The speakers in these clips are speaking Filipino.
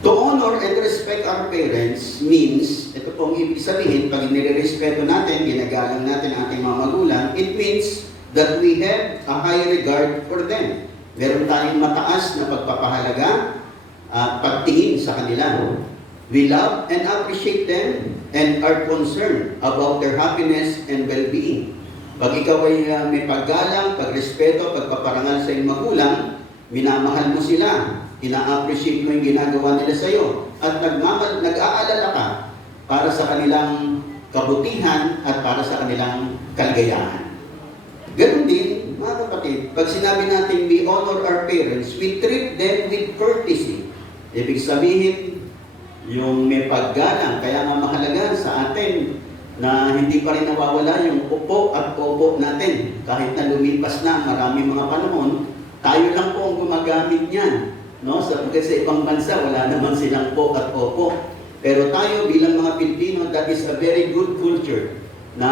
To honor and respect our parents means, ito pong ibig sabihin, pag nire-respeto natin, ginagalang natin ang ating mga magulang, it means that we have a high regard for them. Meron tayong mataas na pagpapahalaga at pagtingin sa kanila. We love and appreciate them and are concerned about their happiness and well-being. Pag ikaw ay may paggalang, pagrespeto, pagpaparangal sa iyong magulang, minamahal mo sila, ina-appreciate mo yung ginagawa nila sa iyo, at nag-aalala ka para sa kanilang kabutihan at para sa kanilang kaligayahan. Ganun din, mga kapatid, pag sinabi natin we honor our parents, we treat them with courtesy. Ibig sabihin, yung may paggalang, kaya nga mahalaga sa atin na hindi pa rin nawawala yung upo at opo natin. Kahit na lumipas na maraming mga panahon, tayo lang po ang gumagamit niyan. No? Sa ibang bansa, wala naman silang po at opo. Pero tayo bilang mga Pilipino, that is a very good culture na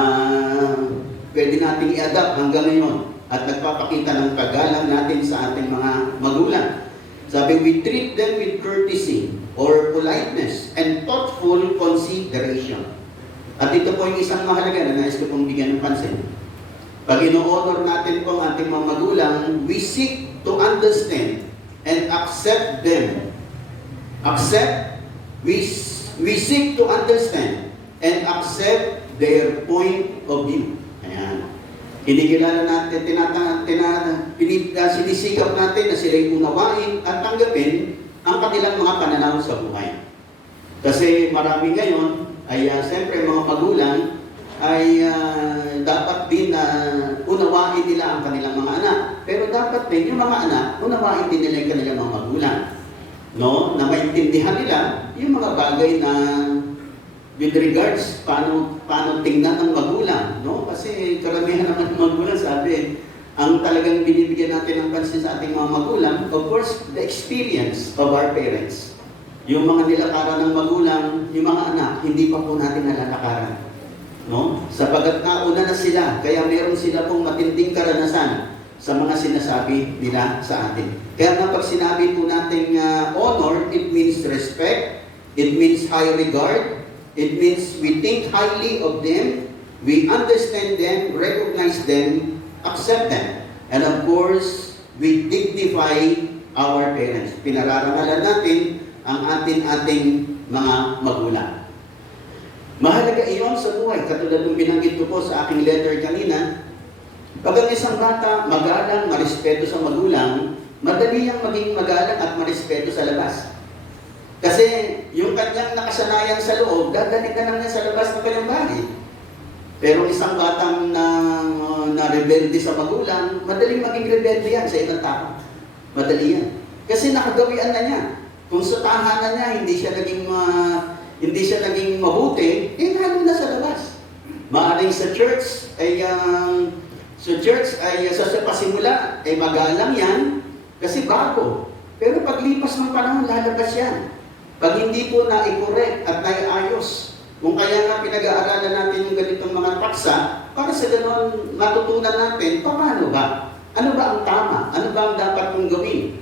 pwede nating i-adapt hanggang ngayon at nagpapakita ng paggalang natin sa ating mga magulang. Sabi, we treat them with courtesy or politeness and thoughtful consideration. At ito po yung isang mahalaga na nais ko pong bigyan ng pansin. Pag ino-honor natin po ang ating mga magulang, we seek to understand and accept them. We seek to understand and accept their point of view. Ayan. Kinikilala natin, sinisikap natin na sila'y unawain at tanggapin ang kanilang mga pananaw sa buhay. Kasi marami ngayon ay siyempre mga magulang ay dapat din na unawain nila ang kanilang mga anak. Pero dapat din yung mga anak, unawain din nila yung kanilang mga magulang. No? Na maintindihan nila yung mga bagay na with regards paano tingnan ng magulang, no? Kasi karamihan naman ng magulang sabi, ang talagang binibigyan natin ng pansin sa ating mga magulang, of course, the experience of our parents. Yung mga nilakaran ng magulang, yung mga anak, hindi pa po natin nalalakaran. No? Sapagat nauna na sila, kaya meron sila pong matinding karanasan sa mga sinasabi nila sa atin. Kaya nga pag sinabi po natin honor, it means respect, it means high regard, it means we think highly of them, we understand them, recognize them, accept them. And of course, we dignify our parents. Pinararangalan natin ang ating mga magulang. Mahalaga iyon sa buhay. Katulad ng binanggit ko po sa aking letter kanina, pag ang isang bata magalang, marespeto sa magulang, madali ang maging magalang at marespeto sa labas. Kasi yung kanyang nakasanayan sa loob, dadalik na lang niya sa labas ng kanyang bahay. Pero isang batang na rebelde sa magulang, madaling maging rebelde yan sa ibang tao. Madali yan. Kasi nakagawian na niya. Kung sa tahanan niya, hindi siya naging mabuti, lalo na sa labas. Maaring sa church ay sa pasimula ay magalang yan kasi bago. Pero paglipas ng panahon, lalabas yan. Pag hindi po na-i-correct at na-iayos, kung kaya nga pinag-aaralan natin yung ganitong mga paksa, para sa ganoon matutunan natin, paano ba? Ano ba ang tama? Ano ba ang dapat kong gawin?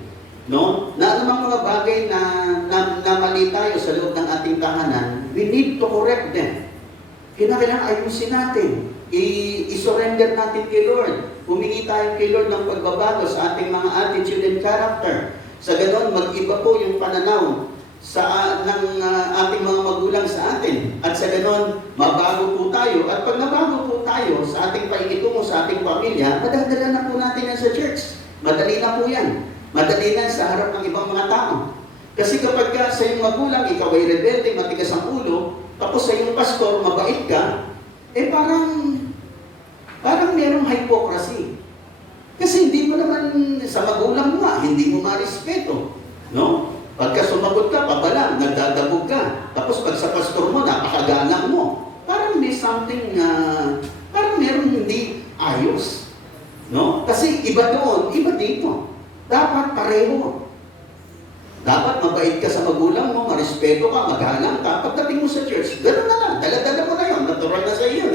No? Na anumang mga bagay na mali tayo sa loob ng ating tahanan, we need to correct them. Kinakailangan ayusin natin. I-surrender natin kay Lord. Humingi tayo kay Lord ng pagbabago sa ating mga attitude and character. Sa ganoon, mag-iba po yung pananaw ng ating mga magulang sa atin. At sa ganon, mabago po tayo. At pag nabago po tayo sa ating paikitungo sa ating pamilya, madadala na po natin yan sa church. Madali na po yan. Madali na sa harap ng ibang mga tao. Kasi kapag sa iyong magulang, ikaw ay rebelde, matigas ang ulo, tapos sa iyong pastor, mabait ka, parang merong hypocrisy. Kasi hindi mo naman sa magulang mo hindi mo ma-respeto. No? Pagka sumagot ka, pabalang, nagdadabog ka. Tapos pag sa pastor mo, napakagalang mo. Parang may something parang meron hindi ayos. No? Kasi iba doon, iba dito. Dapat pareho. Dapat mabait ka sa magulang mo, marespeto ka, magalang ka. Pagdating mo sa church, gano'n na lang. Dala-dala mo na yun. Natural na sa iyo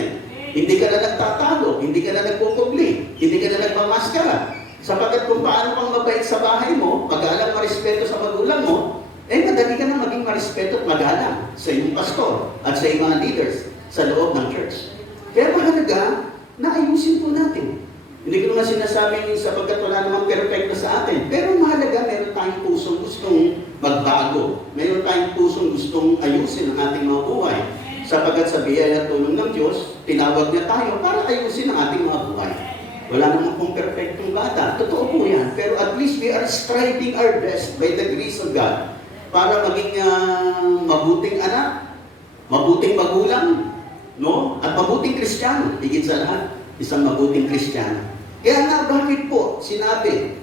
Hindi ka na nagtatalo, hindi ka na nagkukubli, hindi ka na nagmamaskara. Sapagkat kung paano kang mabait sa bahay mo, magalang marespeto sa magulang mo, madali ka na maging marespeto at magalang sa iyong pastor at sa iyong mga leaders sa loob ng church. Kaya mahalaga na ayusin po natin. Hindi ko naman sinasabing sapagkat wala namang perfecto sa atin. Pero mahalaga, meron tayong pusong gustong magbago. Meron tayong pusong gustong ayusin ang ating mga buhay. Sapagkat sa biyaya at tulong ng Diyos, tinawag niya tayo para ayusin ang ating mga buhay. Wala namang pong perfectong bata. Totoo po yan. Pero at least we are striving our best by the grace of God para maging mabuting anak, mabuting magulang, no? At mabuting Kristiyano. Higit sa lahat, isang mabuting Kristiyano. Kaya nga, bakit po sinabi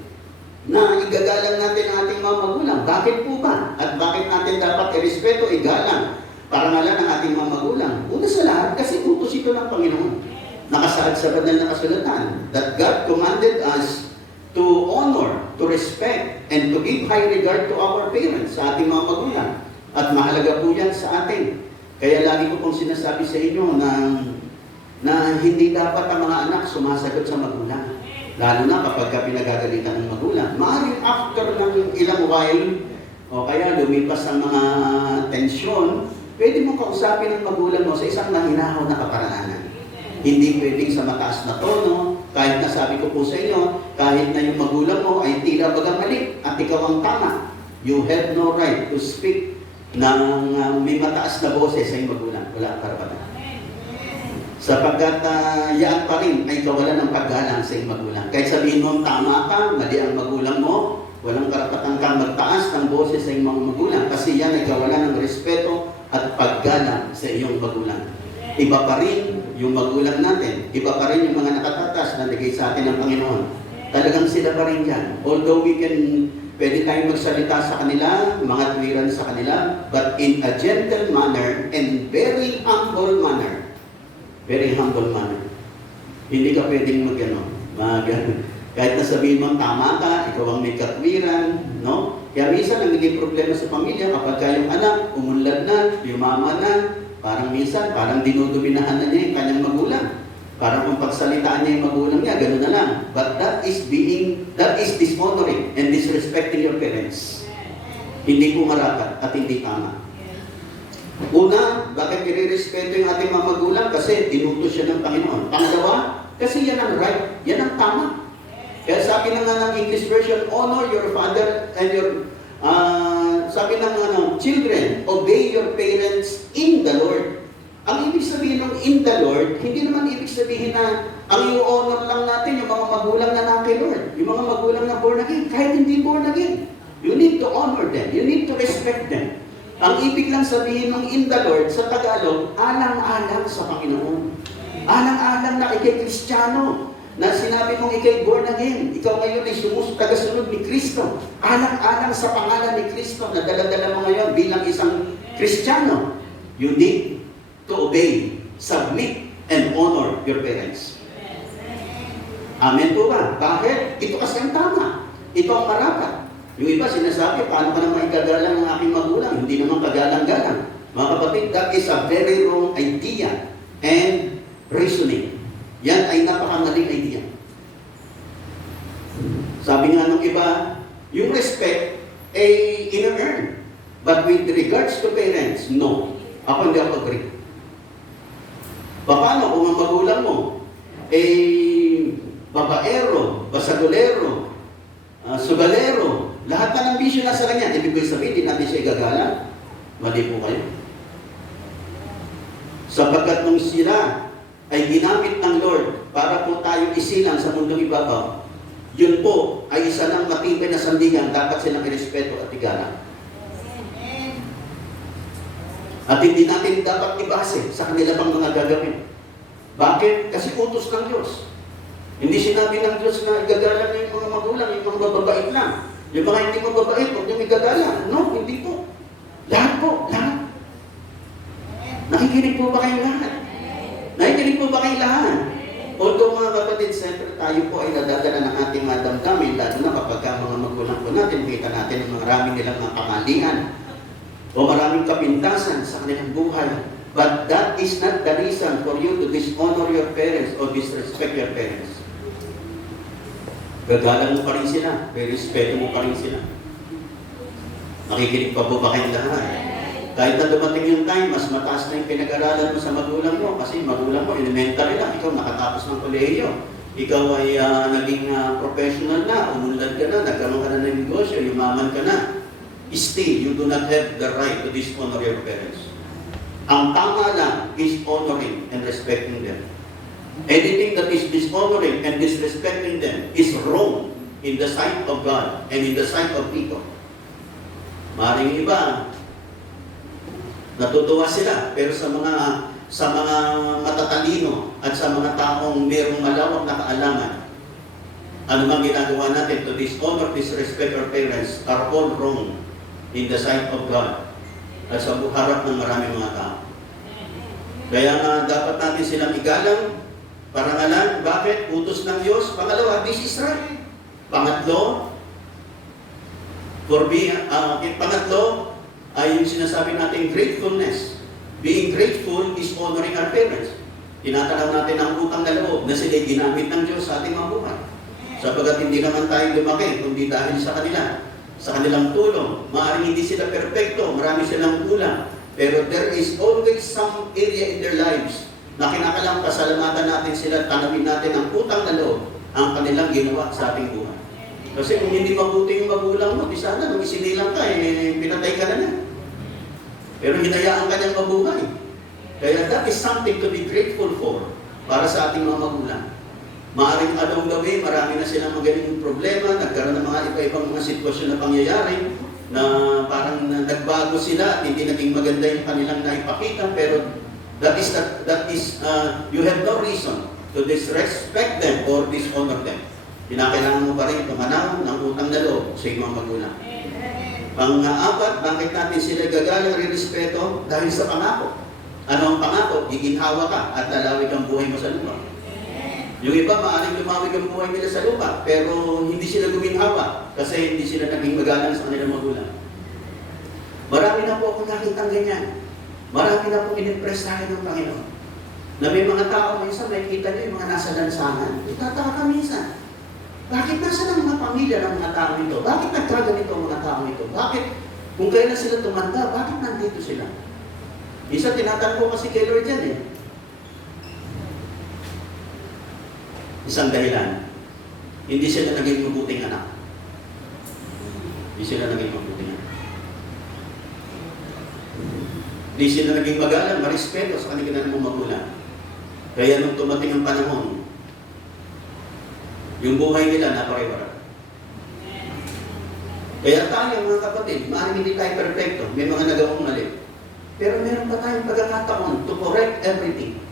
na igagalang natin ang ating mga magulang? Bakit po ba? At bakit natin dapat irespeto, igalang, parangalan ang ating mga magulang? Una sa lahat, kasi utos ito ng Panginoon. Nakasaad sa banal na kasulatan that God commanded us to honor, to respect, and to give high regard to our parents, sa ating mga magulang. At mahalaga po yan sa atin. Kaya lagi ko pong sinasabi sa inyo na hindi dapat ang mga anak sumasagot sa magulang. Lalo na kapag pinagagalitan ng magulang. Maaaring after ng ilang while, o kaya lumipas ang mga tensyon, pwede mong kausapin ng magulang mo sa isang nahinahaw na kaparaanan. Hindi pwedeng sa mataas na tono, kahit nasabi ko po sa inyo, kahit na yung magulang mo ay tila baga mali at ikaw ang tama. You have no right to speak ng may mataas na boses sa iyong magulang. Wala karapatan. Sapagkat yan pa rin ay kawalan ng paggalang sa iyong magulang. Kahit sabihin mo, tama ka, mali ang magulang mo, walang karapatan kang magtaas ng boses sa iyong mga magulang kasi yan ay kawalan ng respeto at paggalang sa iyong magulang. Iba pa rin yung magulang natin. Iba pa rin yung mga nakatatas na nagay sa atin ng Panginoon. Talagang sila pa rin yan. Although pwede tayong magsalita sa kanila, mga tuwiran sa kanila, but in a gentle manner and very humble manner. Very humble manner. Hindi ka pwedeng kahit na sabihin mo, tama ka, ikaw ang may katwiran, no? Kaya minsan nagiging problema sa pamilya kapag yung anak, umunlad na, yumama na, parang minsan, parang dinudominahan na niya yung kanyang magulang. Parang kung pagsalitaan niya yung magulang niya, gano'n na lang. But that is dishonoring and disrespecting your parents. Hindi po marapat at hindi tama. Una, bakit i-respeto yung ating mga magulang? Kasi tinutos siya ng Panginoon. Pangalawa, kasi yan ang right, yan ang tama. Kaya sabi na nga ng English version, honor your father and your sabi ng children, obey your parents in the Lord. Ang ibig sabihin ng in the Lord, hindi naman ibig sabihin na ang i-honor lang natin yung mga magulang na naki Lord, yung mga magulang na born again, kahit hindi born again. You need to honor them. You need to respect them. Ang ibig lang sabihin ng in the Lord sa Tagalog, alang-alang sa Panginoon. Alang-alang na ikay Kristiyano. Na sinabi mong ikay born again, ikaw ngayon ay tagasunod ni Kristo. Alang-alang sa pangalan ni Kristo na dala-dala mo ngayon bilang isang Kristiyano. You need to obey, submit, and honor your parents. Amen po ba? Bakit? Ito kasi ang tama. Ito ang marapat. Yung iba sinasabi, paano ka naman igagalang ng aking magulang? Hindi naman kagalang-galang. Mga kapatid, that is a very wrong idea and reasoning. Yan ay napakamaling idea. Sabi nga ng iba, yung respect ay in-earn. But with regards to parents, no. Ako hindi ako agree. Paano kung ang magulang mo babaero, basagolero, sugalero, lahat na ng bisyo nasa kanya, ibig ko sabihin, hindi natin siya igagalang. Mali po kayo. Sapagkat nung sila ay ginamit ng Lord para po tayo isilang sa mundong ibabaw, yun po ay isa ng matibay na sandigan, dapat silang irespeto at igalang. At hindi natin dapat ibase sa kanila pang mga gagawin. Bakit? Kasi utos ng Diyos. Hindi sinabi ng Diyos na igagalang na yung mga magulang, yung mga mababait lang. Yung mga hindi mababait, huwag niyong igagalang. No, hindi po. Lahat po, lahat. Nakikinig po ba kayo lahat? Nakikinig po ba kayo lahat? Although mga kapatid, siyempre tayo po ay nadadala ng ating mga damdamin, lalo na kapag mga magulang po natin, kita natin ang maraming nilang mga kamalian o maraming kapintasan sa kanilang buhay. But that is not the reason for you to dishonor your parents or disrespect your parents. Gagalang mo pa rin sila, respeto mo pa rin sila. Makikinig pa po ba kayong lahat? Kahit na dumating yung time, mas mataas na yung pinag-aralan mo sa magulang mo kasi magulang mo, elementary lang, ikaw nakatapos ng kolehiyo. Ikaw ay naging professional na, umunlad ka na, nagkaroon ka na ng negosyo, yumaman ka na. Still, you do not have the right to dishonor your parents. Ang tama lang is honoring and respecting them. Anything that is dishonoring and disrespecting them is wrong in the sight of God and in the sight of people. Maring iba, natutuwa sila, pero sa mga matatalino at sa mga taong mayroong malawak na kaalaman, ano mang ginagawa natin to dishonor, disrespect our parents are all wrong in the sight of God at sa harap ng maraming mga tao. Kaya nga dapat natin silang igalang, parangalan. Bakit? Utos ng Diyos. Pangalawa, this is right. Pangatlo, pangatlo ay yung sinasabi natin gratefulness. Being grateful is honoring our parents. Tinatanaw natin ang utang na loob na sila'y ginamit ng Diyos sa ating mga buhay. Sapagat hindi naman tayo lumaki, kundi dahil sa kanila, sa kanilang tulong. Maaaring hindi sila perfecto, marami silang kulang. Pero there is always some area in their lives na kinakailangan pasalamatan natin sila, tanawin natin ang utang na loob ang kanilang ginawa sa ating buhay. Kasi kung hindi mabuti yung magulang mo, di sana nung isinilang ka, pinatay ka na. Pero hinayaan ka niyang mabuhay. Kaya that is something to be grateful for para sa ating mga magulang. Maaaring along the way, marami na silang magaling problema, nagkaroon ng mga iba-ibang mga sitwasyon na pangyayari, na parang nagbago sila at hindi naging maganda yung kanilang naipakita, pero that is you have no reason to disrespect them or dishonor them. Kinakailangan mo pa rin tumanaw ng utang na loob sa iyong mga magulang. Pang-apat, bakit natin sila gagalang rirespeto? Dahil sa pangako. Ano ang pangako? Giginhawa ka at lalawig ang buhay mo sa lupa. Yung iba, maaaring lumawig ang buhay nila sa lupa, pero hindi sila guminhawa kasi hindi sila naging magalang sa kanilang magulang. Marami na po akong nakitang ganyan. Marami na pong in-impress tayo ng Panginoon. Na may mga tao, minsan makikita niyo yung mga nasa lansangan. Itataka ka minsan. Bakit nasa ng mga pamilya ng mga tao ito? Bakit nagkaganito ang mga tao ito? Bakit, kung kailan sila tumanda, bakit nandito sila? Minsan tinatanong ko kasi kay Lord yan Isang dahilan, hindi sila naging mabuting anak. Hindi sila naging mabuting anak. Hindi sila naging magalang, marespeto sa kanilang mga magulang. Kaya nung tumating ang panahon, yung buhay nila napare-para. Kaya tayo mga kapatid, maaaring hindi tayo perfecto, may mga nagawang mali. Pero meron pa tayong pagkakataon to correct everything.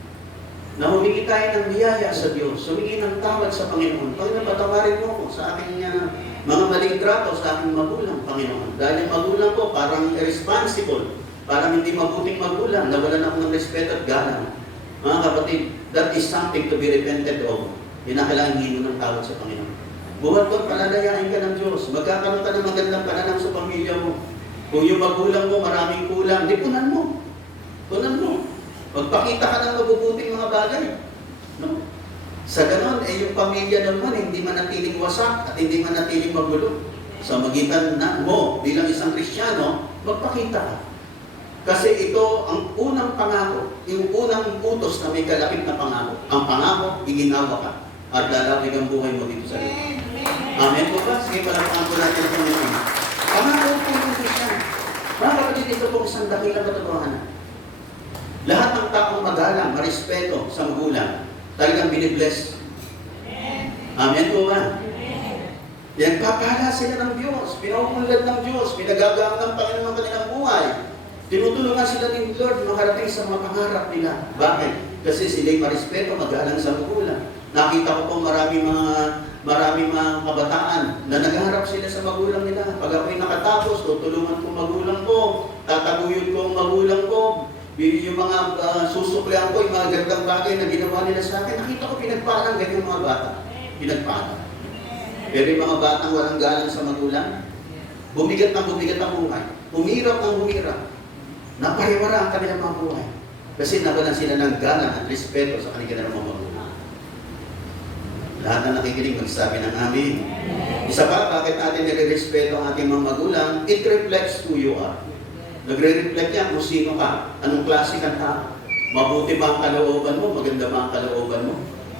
Na humingi tayo ng biyaya sa Diyos, humingi ng tawad sa Panginoon. Panginoon, patawarin mo ko sa aking mga maling trato sa aking magulang, Panginoon. Dahil yung magulang ko parang irresponsible, parang hindi mabuting magulang, nawalan ako ng respeto at galang. Mga kapatid, that is something to be repented of. Kinakailangan hino ng tawad sa Panginoon. Buhat doon, palalayain ka ng Diyos. Magkakaroon ka ng magandang pananaw sa pamilya mo. Kung yung magulang mo maraming kulang, di punan mo. Punan mo. Magpakita ka ng mabubuting mga bagay. No? Sa ganon, yung pamilya naman hindi manatiling wasak at hindi manatiling magulo. Sa magitan na mo bilang isang Kristiyano, magpakita ka. Kasi ito ang unang pangako, yung unang utos na may kalapit na pangako. Ang pangako, iginawa ka at lalapig ang buhay mo dito sa lupa. Amen po ba? Sige, palapaan po natin ang Panginoon. Pangako po yung Kristiyano. Mga kapatid, ito po isang dakilang katotohanan. Lahat ng taong magalang, marespeto sa magulang, talagang binibless. Amen po ba? Yan, papala sila ng Diyos, pinaupunlad ng Diyos, pinagagaan ng Panginoon ang kanilang buhay. Tinutulungan sila ng Lord makarating sa mga pangarap nila. Bakit? Kasi sila'y marespeto, magalang sa magulang. Nakita ko po maraming mga kabataan na naghaharap sila sa magulang nila. Pag ako'y nakatapos, tutulungan ko magulang ko, tataguyod ko ang magulang ko, yung mga susuklihan ko, yung mga gandang bagay na ginawa nila sa akin, nakita ko pinagpalang ganyan mga bata. Pinagpalang. Pero yung mga batang walang galang sa magulang, bumigat ang buhay. Humirap ang humirap. Napariwara ang kanilang mga buhay. Kasi nabalan sila ng galang at respeto sa kanilang mga magulang. Lahat na nakikinig magsabi ng amin. Isa pa, bakit natin nire-respeto ang ating mga magulang? It reflects who you are. Nagre-reflect yan kung sino ka. Anong klase kang tao? Mabuti ba ang kalooban mo? Maganda ba ang kalooban mo?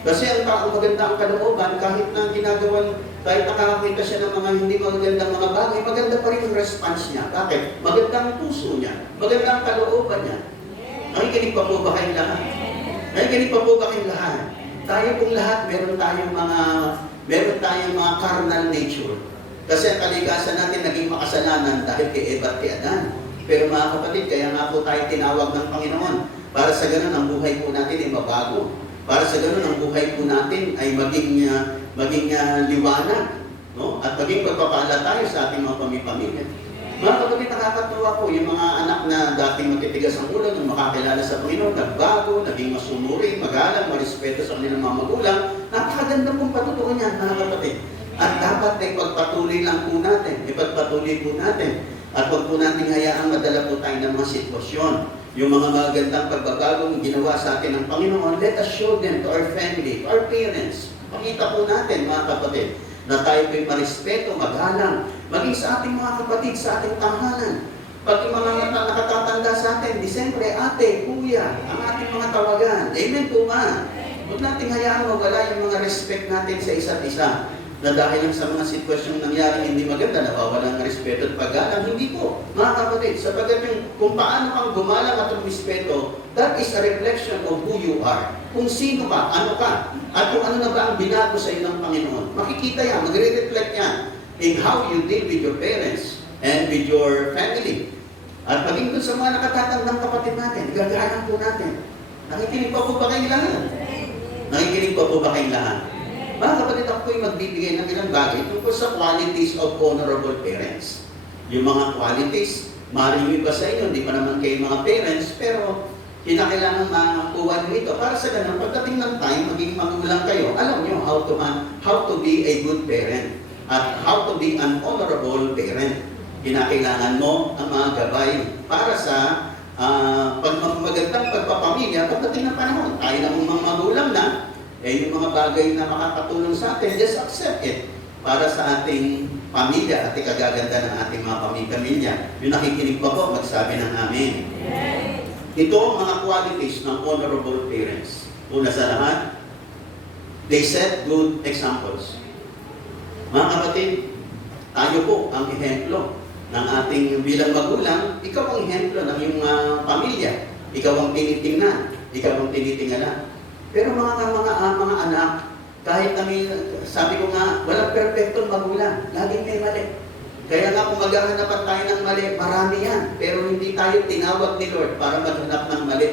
Kasi ang tao maganda ang kalooban, kahit na ginagawa, kahit nakakakita siya ng mga hindi magandang mga bagay, maganda pa rin yung response niya. Bakit? Maganda ang puso niya. Maganda ang kalooban niya. Nakikinig pa po ba kayong lahat? Nakikinig pa po ba kayong lahat? Tayo pong lahat, meron tayong mga carnal nature. Kasi ang kalikasan natin naging makasalanan dahil kay Eva at kay Adan. Pero mga kapatid, kaya nga po tayo tinawag ng Panginoon. Para sa ganun, ang buhay po natin ay mabago. Para sa ganun, ang buhay po natin ay maging liwanag. No? At maging pagpapala tayo sa ating mga pamilya. Mga kapatid, nakakatuwa po yung mga anak na dating matitigas ang ulo nung makakilala sa Panginoon, nagbago, naging masunuring, magalang, marespeto sa kanilang mga magulang. Napakaganda pong patutuo niyan, mga kapatid. At dapat ay ipagpatuloy lang po natin. Ipagpatuloy po natin. At huwag po natin hayaang madala po tayo ng mga sitwasyon. Yung mga magandang pagbabagong ginawa sa atin ng Panginoon, let us show them to our family, to our parents. Pakita po natin, mga kapatid, na tayo po'y marespeto, magalang, maging sa ating mga kapatid, sa ating tahanan. Pag yung mga nakatatanda sa atin, di siyempre, ate, kuya, ang ating mga tawagan. Amen po ba? Huwag natin hayaan mawala yung mga respect natin sa isa't isa. Na dahil lang sa mga sitwasyong nangyari hindi maganda, nawawala ng respeto at paggalang. Hindi po, mga kapatid, sapagat yung kung paano kang gumalang at respeto, that is a reflection of who you are. Kung sino ka, ano ka, at kung ano na ba ang binago sa iyo ng Panginoon. Makikita yan, magre-reflect yan in how you deal with your parents and with your family. At paging doon sa mga nakatatandang kapatid natin, gagalang po natin. Nakikinig pa po ba kayong lahat? Nakikinig pa po ba kayong lahat? Mga kapatid, ako po'y magbibigay ng ilang bagay tungkol sa qualities of honorable parents. Yung mga qualities, maaaring iba sa inyo, hindi pa naman kayo mga parents, pero kinakailangan makuha nyo ito. Para sa ganun, pagdating ng time, maging magulang kayo, alam nyo how to be a good parent at how to be an honorable parent. Kinakailangan mo ang mga gabay para sa magandang pagpapamilya. Pagdating ng panahon, tayo na mga magulang na, yung mga bagay na makakatulong sa atin, just accept it para sa ating pamilya at ikagaganda ng ating mga pamilya. Yung nakikinig pa po, magsabi ng amen. Ito ang mga qualities ng honorable parents. Una sa lahat, they set good examples. Mga kapatid, tayo po ang ehemplo ng ating bilang magulang. Ikaw ang ehemplo ng iyong pamilya. Ikaw ang tinitingnan. Ikaw ang tinitingala. Pero mga anak, kahit kami, sabi ko nga, walang perfectong magulang. Laging may mali. Kaya nga kung maghahanapan tayo ng mali, marami yan. Pero hindi tayo tinawag ni Lord para maghanap ng mali.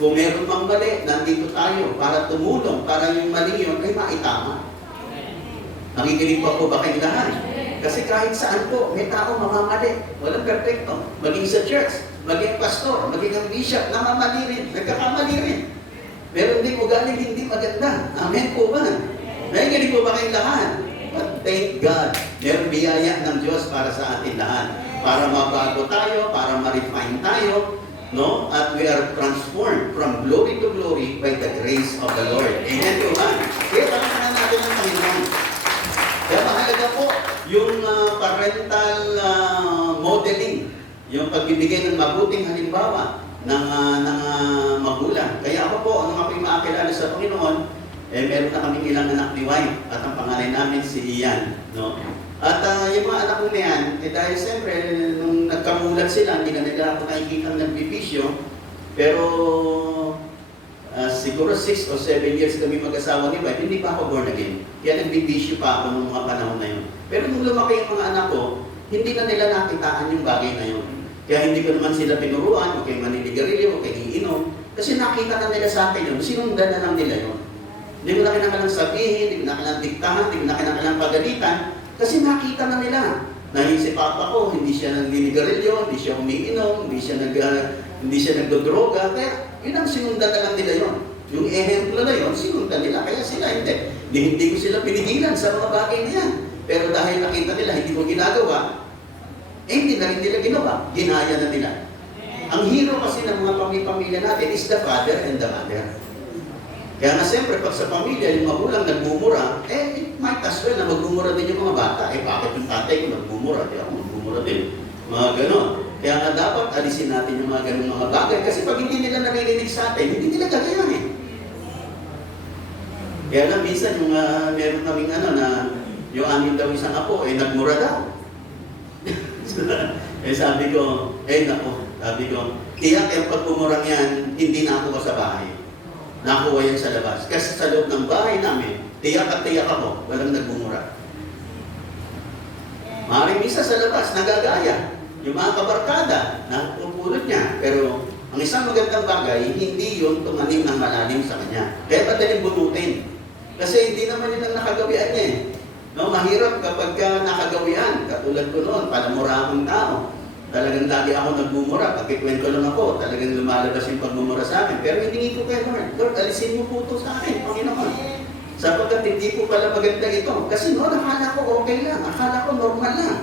Kung meron mang mali, nandito tayo para tumulong, para yung mali yun ay maitama. Nakikinig pa po ba kayo lahat? Kasi kahit saan po, may tao mamamali. Walang perfecto. Maging sa church, maging pastor, maging ang bishop, namamali rin, nagkakamali rin. Meron din ugaling hindi maganda. Amen po ba? Nakikinig po ba kayong lahat? But thank God, meron biyaya ng Diyos para sa atin lahat. Para mabago tayo, para ma-refine tayo, no? At we are transformed from glory to glory by the grace of the Lord. Amen po ba? Kaya palakpakan natin ang Panginoon. Kaya mahalaga po yung parental modeling, yung pagbibigay ng mabuting halimbawa ng magulang. Kaya ako po, nung ako'y makakilala sa Panginoon, meron na kaming ilang anak ni Wine at ang pangalan namin si Ian. No? At yung mga anak ko na yan, dahil siyempre, nung nagkamulat sila, hindi na nila ako nakikita nagbibisyo, pero siguro 6 o 7 years kami mag-asawa ni Wine, hindi pa ako born again. Kaya nagbibisyo pa ako nung mga panahon na yun. Pero nung lumaki yung mga anak ko, hindi na nila nakitaan yung bagay na yun. Kaya hindi ko naman sila tinuruan, o kayo maninigarilyo, o kayo iinom. Kasi nakita na nila sa akin yun, sinundan na lang nila yun. Hindi ko na kinakalang sabihin, hindi ko na kinakalang diktahan, hindi ko na kinakalang pagalitan. Kasi nakita na nila. Na si Papa ko, hindi siya naninigarilyo, hindi siya umiinom, hindi siya nagdodroga. Kaya yun ang sinundan na lang nila yun. Yung ehemplo na yun, sinundan nila. Kaya sila hindi ko sila pinigilan sa mga bagay na yan. Pero dahil nakita nila, hindi ko ginagawa, hindi na rin nila ginawa. Ginaya na nila. Ang hero kasi ng mga pamilya natin is the father and the mother. Kaya nga siyempre, pag sa pamilya, yung magulang nagmumura, it might as well na magmumura din yung mga bata. Bakit yung tatay ko nagmumura? Di ako magmumura din. Mga ganon. Kaya nga dapat alisin natin yung mga ganong mga bagay. Kasi pag hindi nila naririnig sa atin, hindi nila gagayahin. Kaya lang minsan yung meron kaming na yung amin daw isang apo, nagmura daw. Sabi ko, tiyak yung pagpumurang yan, hindi na ako sa bahay. Nakuha yan sa labas. Kasi sa loob ng bahay namin, tiyak at tiyak ako, walang nagmumura. Maaaring isa sa labas, nagagaya. Yung mga kabarkada, napupulot niya. Pero ang isang magandang bagay, hindi yun tumanim ng malalim sa kanya. Kaya madaling bunutin. Kasi hindi naman yun ang nakagawian niya eh. No, mahirap kapag nakagawian. Katulad ko noon, palamura akong tao. Talagang lagi ako nagmumura. Pagkikwento lang ako, talagang lumalabas yung pagmumura sa akin. Pero hindi ko kay Lord. Lord, alisin mo po ito sa akin, Panginoon. Sapagkat hindi po pala maganda ito. Kasi noon, akala ko okay lang. Akala ko normal lang.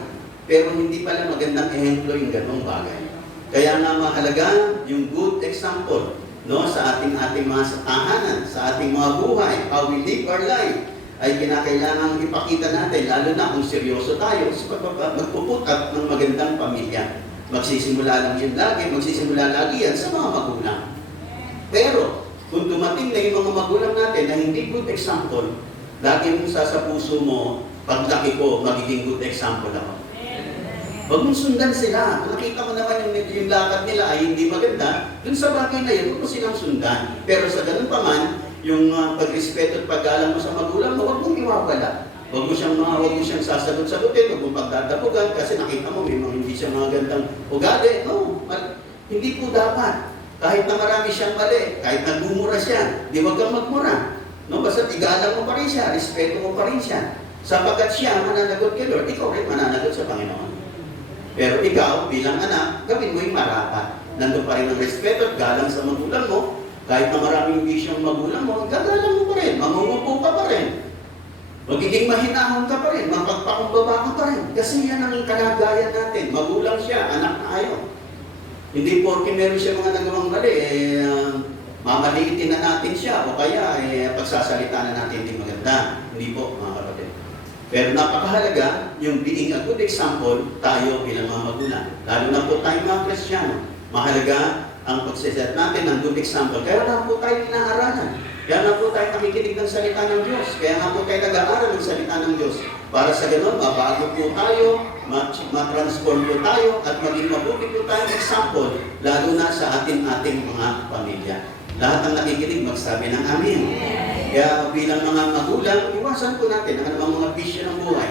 Pero hindi pala magandang ehemplo yung ganong bagay. Kaya nga mahalaga yung good example, no, sa ating mga tahanan, sa ating mga buhay, how we live our life, ay kinakailangan ipakita natin, lalo na kung seryoso tayo sa magpuput up ng magandang pamilya. Magsisimula lagi yan sa mga magulang. Pero, kung dumating na yung mga magulang natin na hindi good example, lagi mong sa puso mo, paglaki ko, magiging good example ako. Huwag mong sundan sila. Kung nakita mo naman yung lakad nila ay hindi maganda, dun sa bagay na yun, huwag mo silang sundan. Pero sa ganun pa man, yung pagrespeto at paggalang mo sa magulang mo, huwag mong iwawala. Huwag mo siyang sasagot-sagutin, huwag mong pagdadapugan kasi nakita mo may mga hindi siya mga gandang ugali. No, hindi po dapat. Kahit na marami siyang mali, kahit nagmumura siya, di wag kang magmura. No, basta igalang mo pa rin siya, respeto mo pa rin siya. Sapagkat siya mananagot kay Lord, ikaw rin mananagot sa Panginoon. Pero ikaw, bilang anak, gawin mo yung marapat. Nandun pa rin ang respeto at galang sa magulang mo. Kahit na maraming bisyong magulang mo, gagalang mo pa rin, mangungupo ka pa rin. Magiging mahinahon ka pa rin, mapagpakumbaba ka pa rin. Kasi yan ang kalagayan natin. Magulang siya, anak tayo. Hindi porke meron siya mga nagawang mali, mamaliitin na natin siya o kaya pagsasalita na natin hindi maganda. Hindi po, mga kapatid. Pero napakahalaga yung being a good example tayo bilang mga magulang. Lalo na po tayo mga Kristiyano. Mahalaga ang pagsiset natin ng good example. Kaya na po tayo inaaralan. Kaya na po tayo nakikinig ng salita ng Diyos. Kaya na po tayo nag-aaral ng salita ng Diyos. Para sa ganun, mabago po tayo, matransform po tayo, at maging mabuti po tayong example, lalo na sa ating mga pamilya. Lahat ng nakikinig, magsabi ng amin. Kaya bilang mga magulang, iwasan po natin ang anumang mga bisyo ng buhay.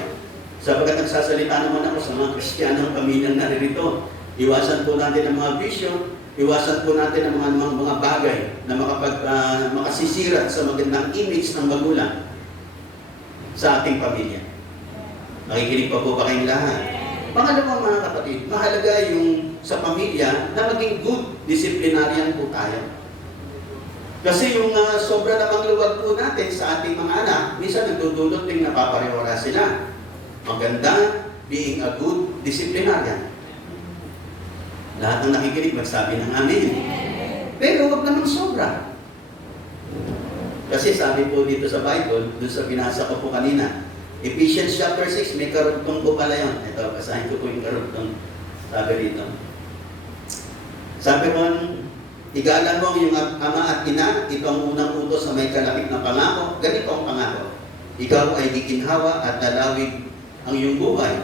Sapagkat nagsasalita naman ako sa mga Kristiyanong pamilyang naririto. Iwasan po natin ang mga bisyo, iwasan po natin ang mga bagay na makasisira sa magandang image ng magulang sa ating pamilya. Nakikinig pa po ba kayong lahat? Pangalawang mga kapatid, mahalaga yung sa pamilya na maging good disciplinarian po tayo. Kasi yung sobra namang luwag po natin sa ating mga anak, minsan nagdudulot din napaparewara sila. Maganda, being a good disciplinarian. Lahat ng nakikinig, magsabi ng amin. Pero huwag naman sobra. Kasi sabi po dito sa Bible, doon sa binasa ko po kanina, Ephesians chapter 6, may karugtong po pala yun. Ito, basahin ko po yung karugtong. Sabi dito. Sabi ko, igalan mo yung ama at ina, ito ang unang utos sa may kalapit na pangako. Ganito ang pangako. Ikaw ay giginhawa at lalawig ang iyong buhay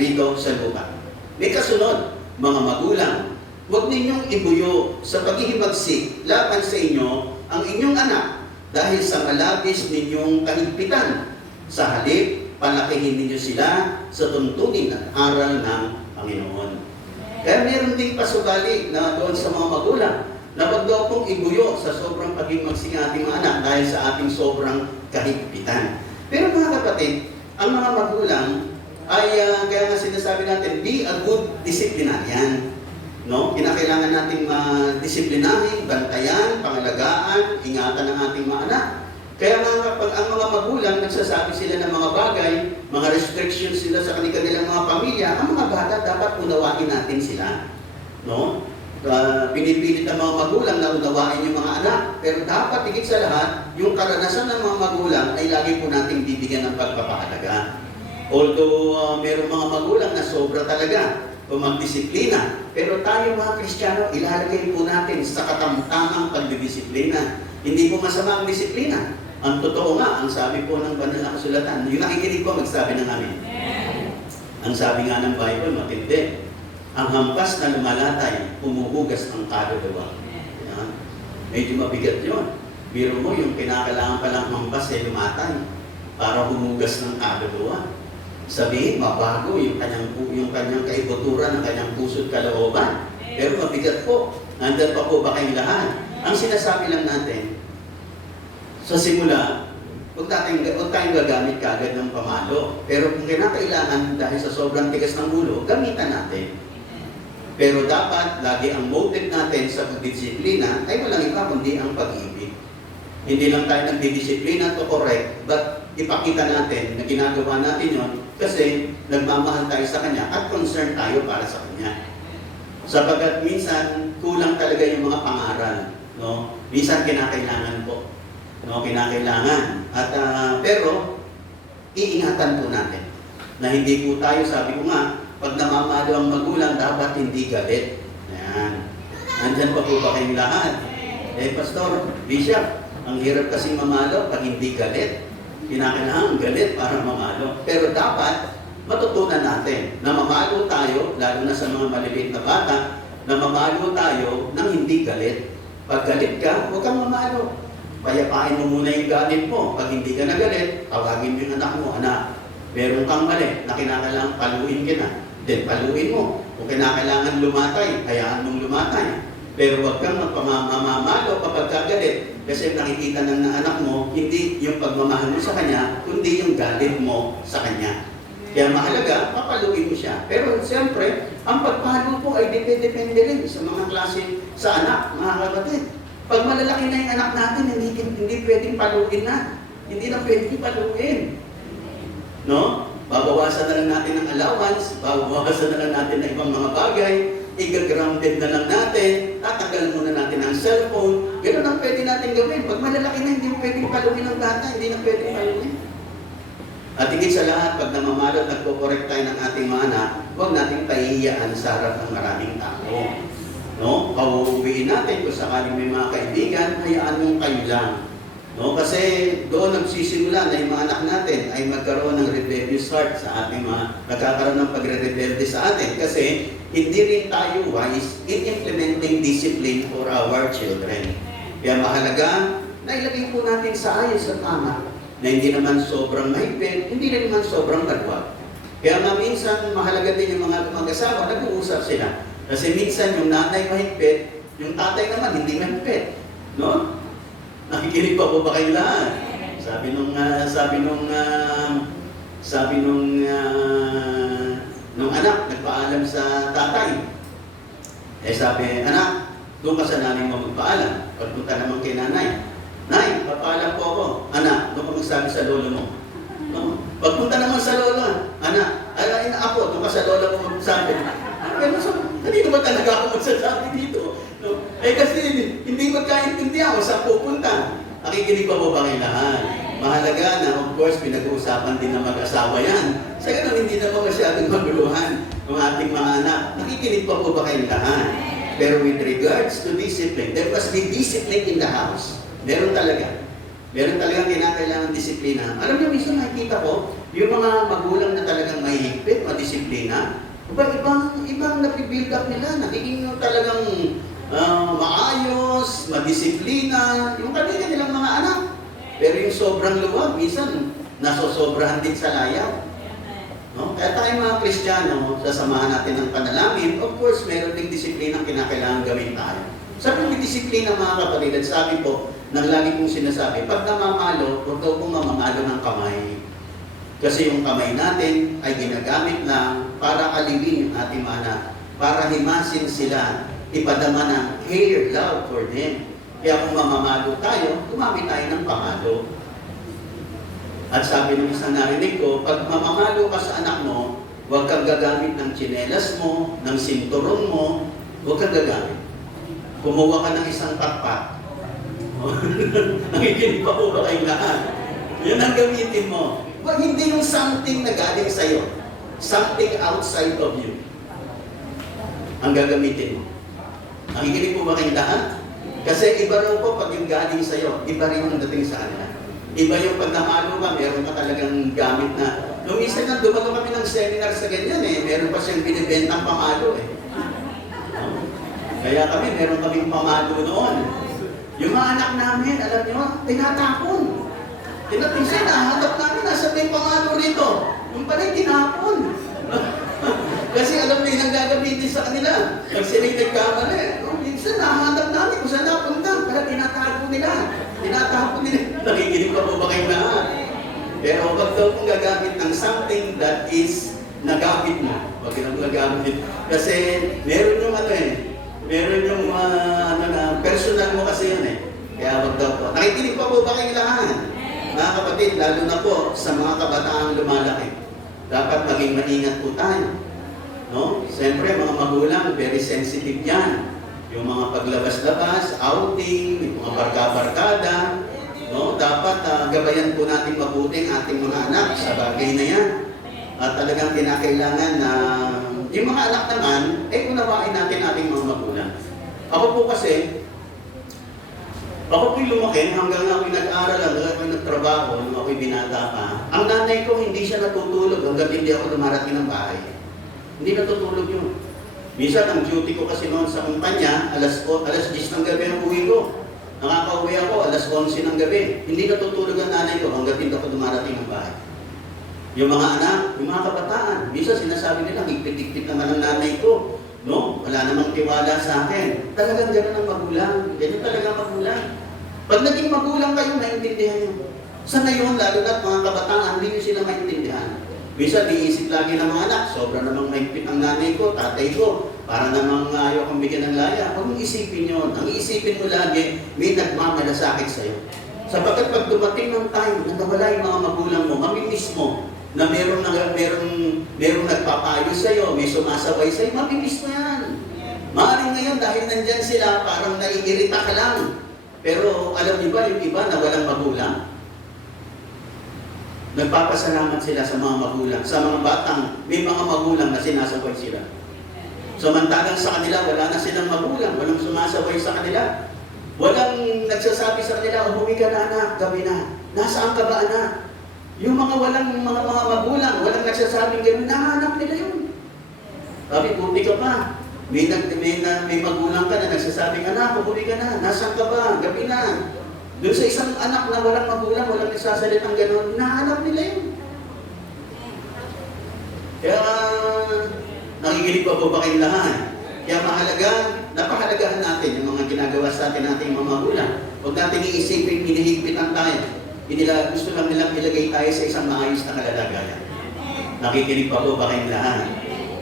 rito sa lupa. May kasunod, mga magulang, huwag ninyong ibuyo sa paghihimagsik laban sa inyo ang inyong anak dahil sa malabis ninyong kahigpitan. Sa halip, palakihin ninyo sila sa tuntunin at aral ng Panginoon. Kaya meron ding pasugali na doon sa mga magulang na wag daw pong ibuyo sa sobrang paghimagsik ng ating mga anak dahil sa ating sobrang kahigpitan. Pero mga kapatid, ang mga magulang ay kaya nga sinasabi natin, be a good disciplinarian. No? Kinakailangan nating disiplinahin, bantayan, pangalagaan, ingatan ng ating mga anak. Kaya nga kapag ang mga magulang nagsasabi sila ng mga bagay, mga restrictions sila sa kanilang mga pamilya, ang mga bata dapat unawain natin sila. No? Pinipilit ng mga magulang na unawain yung mga anak. Pero dapat higit sa lahat, yung karanasan ng mga magulang ay lagi po nating bibigyan ng pagpapahalaga. Although merong mga magulang na sobra talaga o magdisiplina, pero tayo mga Kristiyano, ilalagay po natin sa katamtamang pagdidisiplina. Hindi po masama ang disiplina. Ang totoo nga, ang sabi po ng banal na kasulatan, yung nakikinig po, magsabi ng amin. Ang sabi nga ng Bible, matindi. Ang hampas na lumalatay, humuhugas ang kaluluwa. Yan. Medyo mabigat yun. Biro mo, yung kinakailangan palang hampas ay lumatay para humugas ng kaluluwa. Sabihin, mabago yung kanyang kaibuturan ng kanyang puso't kalooban. Pero mabigat po. Nandyan pa po ba kayong lahat? Ang sinasabi lang natin, sa simula, huwag tayong gagamit kagad ng pamalo. Pero kung kinakailangan dahil sa sobrang tigas ng ulo, gamitan natin. Pero dapat, lagi ang motive natin sa pagdisiplina ay walang iba kundi ang pag-ibig. Hindi lang tayo nagdidisiplina to correct, but ipakita natin na ginagawa natin yon kasi nagmamahal tayo sa Kanya at concern tayo para sa Kanya. Sapagat minsan, kulang talaga yung mga pangaral. No? Minsan kinakailangan po. No? Kinakailangan. At, pero, iingatan po natin na hindi po tayo, sabi ko nga, pag namamalo ang magulang, dapat hindi galit. Ayan. Nandyan pa po ba kayong lahat? Pastor, Bishop, ang hirap kasing mamalo pag hindi galit. Kinakailangan galit para mamalo. Pero dapat, matutunan natin na mamalo tayo, lalo na sa mga maliliit na bata, na mamalo tayo nang hindi galit. Pag galit ka, huwag kang mamalo. Payapain mo muna yung galit mo. Pag hindi ka nagalit, tawagin mo yung anak mo, anak, meron kang mali na kinakailangan paluin kita. Then paluin mo. Kung kinakailangan lumatay, hayaan mong lumatay. Pero huwag kang magpamamalo kapag kagalit. Kasi nakikita ng anak mo, hindi yung pagmamahal mo sa kanya, kundi yung galit mo sa kanya. Kaya mahalaga, papaluin mo siya. Pero siyempre, ang pagpalo po ay depende rin sa mga klase sa anak, mga kapatid. Pag malalaki na yung anak natin, hindi pwedeng paluin na. Hindi na pwedeng paluin. No? Babawasan na lang natin ng allowance, babawasan na lang natin ng ibang mga bagay, i-grounded na lang natin, tatanggal muna natin ang cellphone. Ganun ang pwede natin gawin. Pag malalaki na, hindi pwedeng paluin ng bata, hindi na pwedeng paluin. At higit sa lahat, pag namamalo at nagpo-correct tayo ng ating mga anak, huwag nating pahihiyaan sa harap ng maraming tao. No? Pauuwiin natin kung sakaling may mga kaibigan, hayaan mong kayo lang. No? Kasi doon nagsisimula na yung mga anak natin ay magkaroon ng rebellious heart sa ating nagkakaroon ng pagre-rebelde sa atin. Kasi hindi rin tayo wise in implementing discipline for our children. Kaya mahalaga na ilagay po natin sa ayos at tama na hindi naman sobrang mahigpit, hindi rin naman sobrang lagwag. Kaya minsan mahalaga din yung mga mag-asawa, nag-uusap sila. Kasi minsan yung nanay mahigpit, yung tatay naman hindi mahigpit. No? Nakikinig pa po ba kayo lahat? Sabi nung anak, nagpaalam sa tatay. Sabi, anak, doon ka sa nanay mo magpaalam. Pagpunta naman kay nanay. Nay, papaalam po ako. Anak, doon ka magsabi sa lolo mo. No? Pagpunta naman sa lolo, anak, apo, doon ka sa lola mo magsabi. Hindi naman talaga ako magsasabi dito. No? Kasi hindi magkaintindihan kung saan pupunta. Nakikinig pa po ba kayo lahat? Mahalaga na, of course, pinag-uusapan din ng mag-asawa yan. Sa ganun, hindi na po masyadong maguluhan ng ating mga anak. Nakikinig pa po ba kayo lahat? Pero with regards to discipline, there must be discipline in the house. Meron talaga. Meron talagang kinakailangan disiplina. Alam niyo, minsan nakikita ko, yung mga magulang na talagang may higpit, madisiplina, ibang napibuild up nila, nagiging talagang maayos, madisiplina, yung kanila nilang mga anak. Pero yung sobrang luwag, minsan, nasosobrahan din sa layaw. No? Kaya tayo mga Kristiyano, sasamahan natin ng panalangin, of course, meron ding disiplina ang kinakailangan gawin tayo. Sa pagdidisiplina mga kapatid, at sabi po, nang lagi kong sinasabi, pag namamalo, huwag daw kong mamamalo ng kamay. Kasi yung kamay natin ay ginagamit lang para alibin yung ating mga anak, para himasin sila, ipadama ng care, love for them. Kaya kung mamamalo tayo, gumamit tayo ng pamalo. At sabi ng isang narinig ko, pag mamamalo ka sa anak mo, huwag kang gagamit ng tsinelas mo, ng sinturon mo, Huwag kang gagamit. Kumuha ka ng isang pakpak. Nakikinig pa po ba kayong lahat? Yan ang gamitin mo. Hindi yung something na galing sa'yo. Something outside of you. Ang gagamitin mo. Nakikinig po ba kayong lahat? Kasi iba rin po pag yung galing sa'yo, iba rin yung dating sa kanila. Iba yung pag namalo ka, meron ka talagang gamit na. Nung isa na, dumago kami ng seminar sa ganyan meron pa siyang binibentang pamalo Kaya kami, meron kaming pamalo noon. Yung mga anak namin, alam nyo, tinatapon. Tinapinsin, nahanap namin, nasa may pamalo rito. Yung pala tinapon. Kasi alam nyo, yung gagamitin sa kanila. Pag sila'y nagkamali, minsan nahanap namin kung saan napunta. Kaya tinatago nila. Tinatapon nila. Nakikinig pa po ba kayo lahat? Pero wag daw kong gagamit ng something that is nagamit mo. Wag kang gagamit. Kasi meron yung meron yung personal mo kasi yun Kaya wag daw po. Nakikinig pa po ba kayo lahat? Mga kapatid, lalo na po sa mga kabataang lumalaki. Dapat maging maingat po tayo. No? Siyempre, mga magulang, very sensitive yan. Yung mga paglabas-labas, outing, yung mga barka-barkada, no? Dapat gabayan po natin mabuti ang ating mga anak sa bagay na yan. At talagang kinakailangan na yung mga anak naman, unawain natin ating mga magulang. Ako po kasi, ako po'y lumaki hanggang ako'y nag-aral, hanggang ako'y nagtrabaho, nung ako'y binata pa. Ang nanay ko hindi siya natutulog hanggang hindi ako lumarating ng bahay. Hindi natutulog yun. Minsan, ang duty ko kasi noon sa kumpanya, alas 10 ng gabi ang uwi ko. Nakaka-uwi ako, alas 11 ng gabi. Hindi natutulog ang nanay ko hanggang hindi ako dumarating ng bahay. Yung mga anak, yung mga kabataan, minsan sinasabi nila, higpit-higpit naman ang nanay ko. No? Wala namang tiwala sa akin. Talagang gano'n ang magulang. Ganyan talaga magulang. Pag naging magulang kayo, maintindihan nyo. Sa ngayon, lalo na mga kabataan, hindi nyo sila maintindihan. Minsan, iisip lagi ng mga anak, sobra namang mahigpit ang nanay ko, tatay ko, para namang ayaw kang bigyan ng laya. Huwag mong isipin yun. Ang isipin mo lagi, may nagmamalasakit sa'yo. Sapagkat pag dumating ng time na nawala yung mga magulang mo, mamimiss mo, na merong nagpapayo sa'yo, may sumasabay sa'yo, mamimiss mo yan. Maaaring ngayon, dahil nandyan sila, parang naiirita ka lang. Pero alam niyo ba, yung iba na walang magulang, nagpapasalamat sila sa mga magulang, sa mga batang may mga magulang na sinasabay sila. Samantalang sa kanila, wala na silang magulang, walang sumasabay sa kanila. Walang nagsasabi sa kanila, umuwi ka na anak, gabi na. Nasaan ka ba anak? Yung mga walang mga magulang, walang nagsasabing gano'n, nahanap nila yun. Sabi, buti ka pa. May magulang ka na nagsasabing, anak, umuwi ka na. Nasaan ka ba? Gabi na. Doon sa isang anak na walang magulang, walang nagsasalitang gano'n, nahanap nila yun. Kaya, nakikinig pa po ba kayong lahat? Kaya napahalagahan natin yung mga ginagawa sa atin nating mga magulang. Huwag natin iisipin, hinihigpitan tayo. Gusto lang nilang ilagay tayo sa isang maayos na kalalagayan. Nakikinig pa po ba kayong lahat?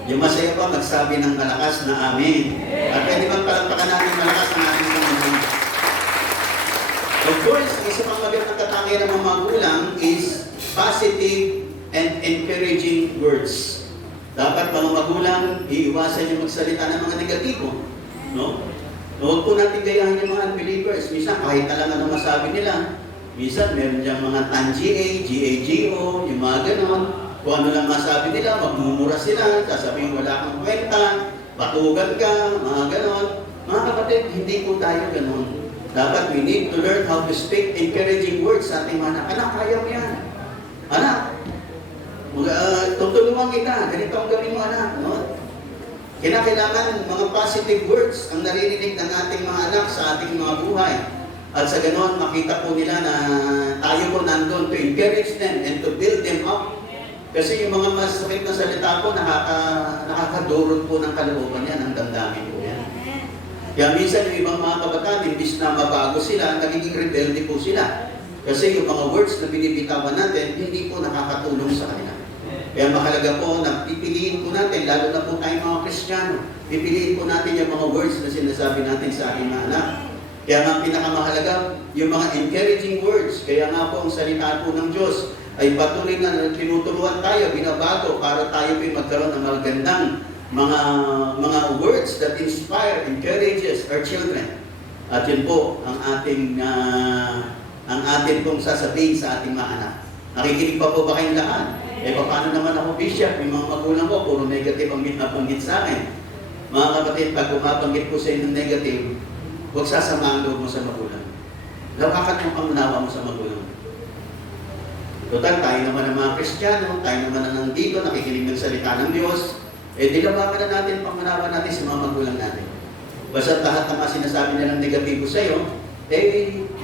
Yung masaya pa, magsabi ng malakas na amin. At pwede bang palagpakan natin malakas ang amin ng amin? Of course, isa pang magandang katangian ng mga magulang is positive and encouraging words. Dapat mga magulang, iiwasan yung magsalita ng mga negatibo. No? Huwag po natin gayahin yung mga unbelievers. Minsan, kahit talaga na masabi nila, minsan, meron diyang mga TANGA, GAGO, yung mga ganon. Kung ano lang masabi nila, magmumura sila, sasabihin wala kang kwenta, batugan ka, mga ganon. Mga kapatid, hindi po tayo ganon. Dapat we need to learn how to speak encouraging words sa ating mga anak. Anak, kaya mo yan. Anak, tutulungan kita. Ganito ang gawin mo, anak. No? Kinakailangan mga positive words ang naririnig ng ating mga anak sa ating mga buhay. At sa ganon, makita po nila na tayo po nandun to encourage them and to build them up. Kasi yung mga masakit na salita po, nakakadurot po ng kalooban yan, ang damdamin po yan. Kaya minsan yung ibang mga kabataan, imbis na mabago sila, nagiging rebelde po sila. Kasi yung mga words na binibitawan natin, hindi po nakakatulong sa kanila. Kaya mahalaga po na pipiliin po natin, lalo na po tayong mga Kristiyano, pipiliin po natin yung mga words na sinasabi natin sa ating mga anak. Kaya nga pinakamahalaga, yung mga encouraging words. Kaya nga po ang salita po ng Diyos ay patuloy na tinuturuan tayo, binabago para tayo po magkaroon ng magandang mga words that inspire, encourages our children. At yun po ang atin pong sasabihin sa ating mga anak. Nakikinig pa po ba kayong lahat? Paano naman ako, Bishop? Yung mga magulang ko, puro negative ang binabanggit sa akin. Mga kapatid, pag bumabanggit po sa inyo ng negative, huwag sasama ang loob mo sa magulang. Lawakan yung pangunawa mo sa magulang. Total, tayo naman ang mga Kristiyano, tayo naman ang nandito, nakikinig ng salita ng Diyos, dilawakan na natin, pangunawa natin sa mga magulang natin. Basta lahat ng mga sinasabi nilang negatibo sa iyo,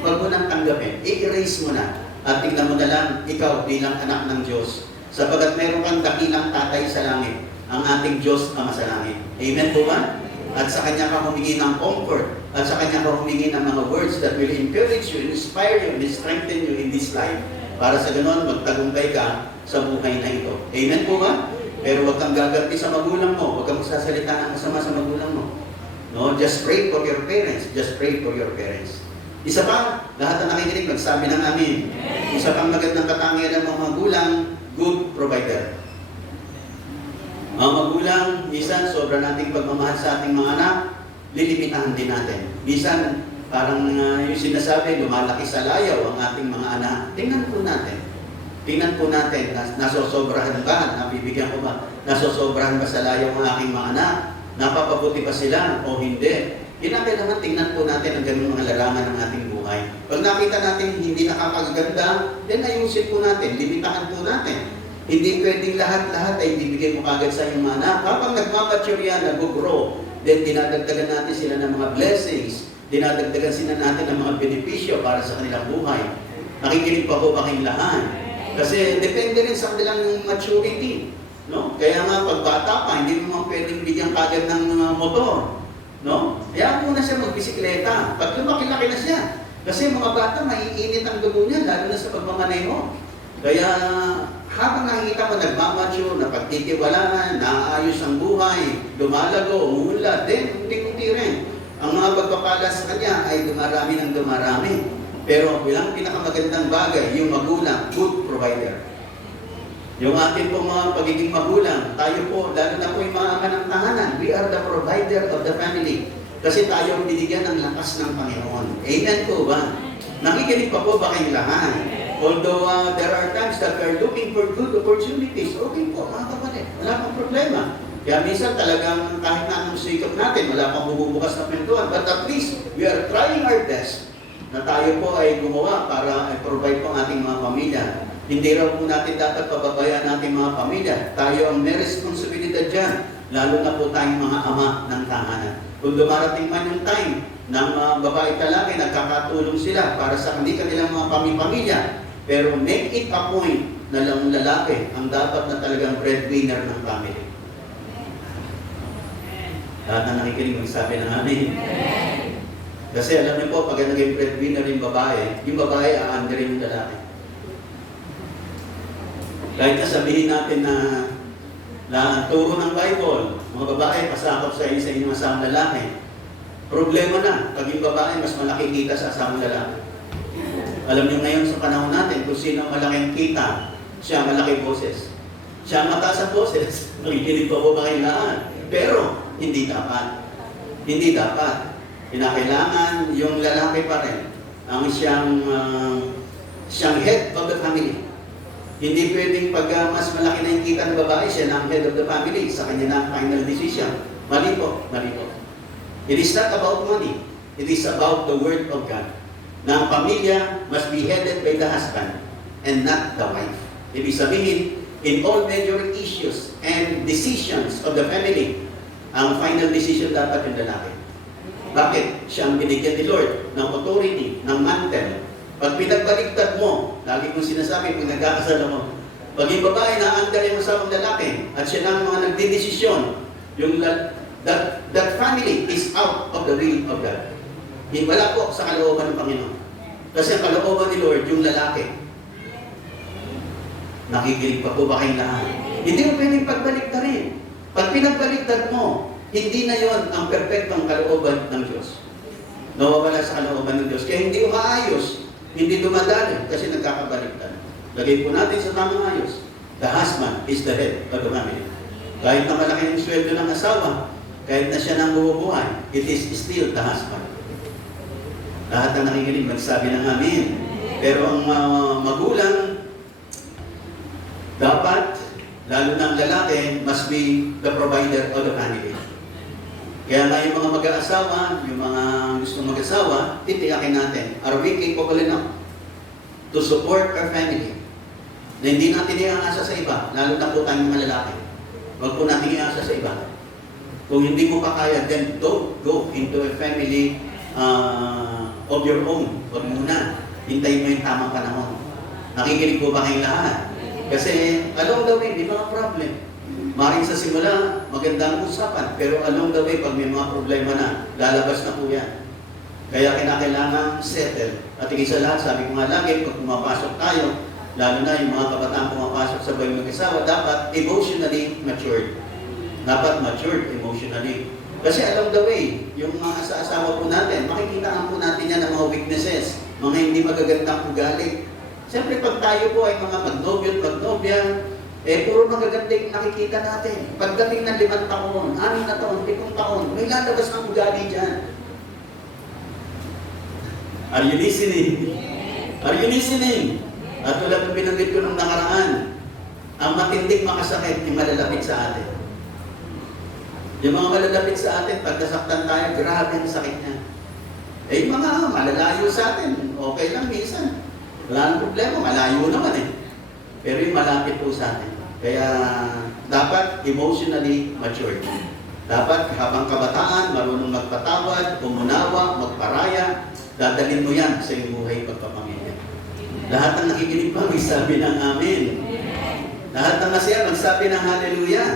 wag mo nang tanggapin, i-erase mo na. At tingnan mo na lang, ikaw bilang anak ng Diyos, sapagkat meron kang dakilang tatay sa langit, ang ating Diyos Ama sa langit. Amen po ba? At sa Kanya ka humingi ng comfort, at sa Kanya ka humingi ng mga words that will encourage you, inspire you, and strengthen you in this life. Para sa ganon, magtagumpay ka sa buhay na ito. Amen po ba? Pero huwag kang gaganti sa magulang mo, huwag kang magsasalita ng masama sa magulang mo. No, just pray for your parents. Just pray for your parents. Isa pa, lahat na nakikinig, magsabi ng amin. Isa pang magandang katangian ng mga magulang, good provider. Mga magulang, minsan sobra nating pagmamahal sa ating mga anak, lilimitahan din natin. Minsan, parang yung sinasabi, lumalaki sa layaw ang ating mga anak. Tingnan po natin. Tingnan po natin, nasosobrahan ba? Nabibigyan ko ba? Nasosobrahan ba sa layaw ang aking mga anak? Napapabuti ba sila o hindi? Kailangan tingnan po natin ang ganung mga larangan ng ating buhay. Pag nakita natin hindi nakakaganda, then ayusin po natin, limitahan po natin. Hindi pwedeng lahat-lahat ay bibigay mo kagad sa iyong mga anak. Kapag nagmamature yan, nag-grow, then dinadagdagan natin sila ng mga blessings, dinadagdagan sila natin ng mga benepisyo para sa kanilang buhay. Nakikinig pa po ba kayong lahat? Kasi depende rin sa kanilang maturity. No? Kaya nga pag bata pa, hindi mo pwedeng bigyan kagad ng motor. No? Kaya muna siya magbisikleta. Pag lumaki-laki na siya. Kasi mga bata, maiinit ang dugo niya, lalo na sa pagmamaneho. Kaya habang nakikita ko nagmamature, napagtitiwalaan, naayos ang buhay, lumalago, umuunlad, then unti-unti rin. Ang mga pagpapala sa kanya ay dumarami ng dumarami. Pero bilang pinakamagandang bagay, yung magulang, good provider. Yung ating pong mga pagiging magulang, tayo po, lalo na po yung mga ama ng tahanan, we are the provider of the family. Kasi tayo ang binigyan ng lakas ng Panginoon. Amen po ba? Nakikinig pa po ba kayong lahat? Although there are times that we are looking for good opportunities, okay po mga kapatid, wala pang problema. Kaya minsan talagang kahit na anong sikap natin, wala pang bumubukas na pintuan, but at least we are trying our best na tayo po ay gumawa para i-provide po ang ating mga pamilya. Hindi raw po natin dapat pababayaan natin mga pamilya. Tayo ang may responsibilidad dyan, lalo na po tayong mga ama ng tahanan. Kung dumarating man yung time ng babae at lalaki, nagkakatulong sila para sa kanilang mga pamilya. Pero make it a point na lang lalaki ang dapat na talagang breadwinner ng family. Lahat na nakikinig magsabi ng amin. Kasi alam niyo po, pag naging breadwinner yung babae aandarin yung lalaki. Kahit na sabihin natin na ang turo ng Bible, mga babae, pasakop sa inyong asamang lalaki. Problema na, pag yung babae, mas malaki kita sa asamang lalaki. Alam niyo ngayon sa panahon natin, kung sino ang malaking kita, siya malaki boses. Siya mataas ang boses. Nakikinig pa po ba kayong lahat? Pero, hindi dapat. Hindi dapat. Kinakailangan yung lalaki pa rin ang siyang head of the family. Hindi pwedeng pag mas malaki na yung kita ng babae, siya na ang head of the family, sa kanya na ang final decision. Mali po, mali po. It is not about money. It is about the Word of God. Na ang pamilya must be headed by the husband and not the wife. Ibig sabihin, in all major issues and decisions of the family, ang final decision dapat yung lalaki. Bakit? Siya ang binigyan ni Lord ng authority, ng mantle. Pag pinagbaliktad mo, lagi kong sinasabi, pag nagkakasala mo, pag yung babae na under yung asawang lalaki, at siya lang mga nagdidesisyon, that family is out of the will of God. Wala po sa kalooban ng Panginoon. Kasi ang kalooban ni Lord, yung lalaki. Nakikinig pa po ba kayong lahat? Hindi mo pwedeng pagbaliktarin. Pag pinagbaliktad mo, hindi na yon ang perfectong kalooban ng Diyos. Nawawala sa kalooban ng Diyos. Kaya hindi umaayos. Hindi dumadali kasi nagkakabaliktad. Lagay po natin sa tamang ayos. The husband is the head of the family. Kahit na malaki yung sweldo ng asawa, kahit na siya nang bumubuhay, it is still the husband. Lahat na nakikinig, magsabi ng amin. Pero ang magulang, dapat, lalo ng lalaki, must be the provider of the family. Kaya nga yung mga mag-aasawa, yung mga gustong mag-asawa, titiyakin natin, are we capable enough to support our family? Na hindi natin iaasa sa iba, lalo na po tayong mga lalaki. Huwag po natin iaasa sa iba. Kung hindi mo pa kaya, then don't go into a family of your own. Huwag muna. Hintayin mo yung tamang panahon. Nakikinig po ba kayong lahat? Kasi along the way, may mga problem. Maring sa simula, maganda ang usapan. Pero along the way, pag may mga problema na, lalabas na po yan. Kaya kinakailangan settle. At higit sa lahat, sabi ko nga lagi, pag pumapasok tayo, lalo na yung mga kabataan pumapasok sa buhay mag-asawa, dapat emotionally matured. Dapat matured emotionally. Kasi along the way, yung mga asawa po natin, makikita po natin yan ng mga weaknesses, mga hindi magagandang ugali. Siyempre, pag tayo po ay mga magnobyo at magnobya, puro magaganda yung nakikita natin. Pagdating ng 5 taon, 6 na taon, 7 taon, may lalabas ng ugali dyan. Are you listening? Are you listening? At tulad ng binanggit ko nung nakaraan, ang matinding makasakit ay malalapit sa atin. Yung mga malalapit sa atin, pag nasaktan tayo, grabe ang sakit niya. Yung mga malalayo sa atin, okay lang minsan. Wala nang problema, malayo naman eh. Pero yung malapit po sa atin. Kaya dapat emotionally matured. Dapat habang kabataan, marunong magpatawad, umunawa, magparaya, dadalhin mo yan sa iyong buhay pagpapamilya. Lahat ng nakikinig pa, magsabi ng amen. Lahat ng masaya, magsabi ng hallelujah.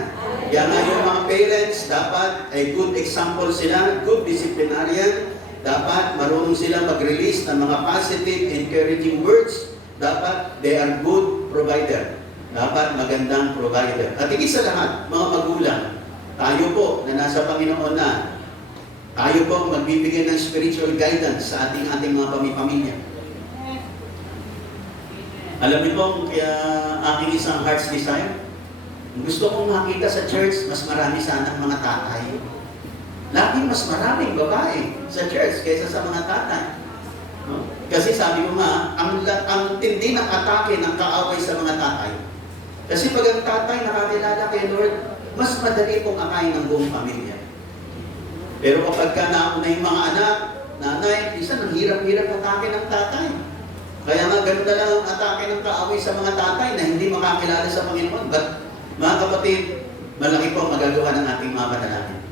Kaya nga yung mga parents, dapat ay good example sila, good disciplinarian. Dapat marunong sila mag-release ng mga positive, encouraging words. Dapat they are good provider. Dapat magandang provider. At higit sa lahat, mga magulang, tayo po na nasa Panginoon na, tayo po magbibigay ng spiritual guidance sa ating mga pamilya. Alam niyo po, kaya aking isang heart's desire, gusto kong makita sa church, mas marami sanang mga tatay. Laging mas maraming babae sa church kaysa sa mga tatay. No? Kasi sabi ko nga, ang tindi ng atake ng kaaway sa mga tatay. Kasi pag ang tatay nakakilala kay Lord, mas madali pong akayin ng buong pamilya. Pero kapag nauna yung mga anak, nanay, isa nang hirap-hirap atake ng tatay. Kaya nga, ganun na lang ang atake ng kaaway sa mga tatay na hindi makakilala sa Panginoon. But, mga kapatid, malaki po ang magagawa ng ating mga panalangin.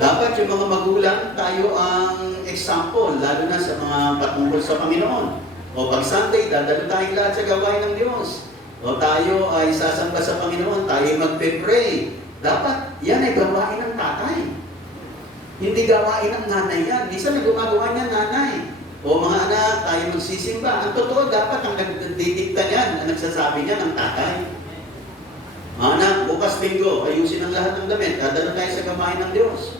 Dapat yung mga magulang, tayo ang example, lalo na sa mga patungkol sa Panginoon. O pag Sunday, dadalo tayong lahat sa gawain ng Diyos. O tayo ay sasamba sa Panginoon, tayo magpe-pray. Dapat, yan ay gawain ng tatay. Hindi gawain ng nanay yan. Minsan na gumagawa niya nanay. O mga anak, tayo magsisimba. Ang totoo, dapat ang nagdidikta niyan, ang nagsasabi niya ng tatay. Mga anak, bukas linggo, ayusin ang lahat ng damit. Dadalo tayo sa gawain ng Diyos.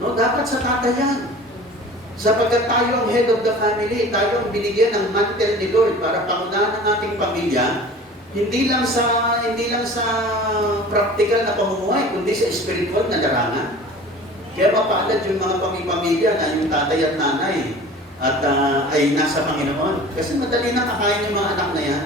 No, dapat sa tatay yan. Sapagkat tayo ang head of the family, tayo ang binigyan ng mantle ni Lord para pangunahan ng ating pamilya, hindi lang sa practical na pamumuhay, kundi sa spiritual na larangan. Kaya mapalad yung mga pamilya na yung tatay at nanay at ay nasa Panginoon. Kasi madali na kakain yung mga anak na yan.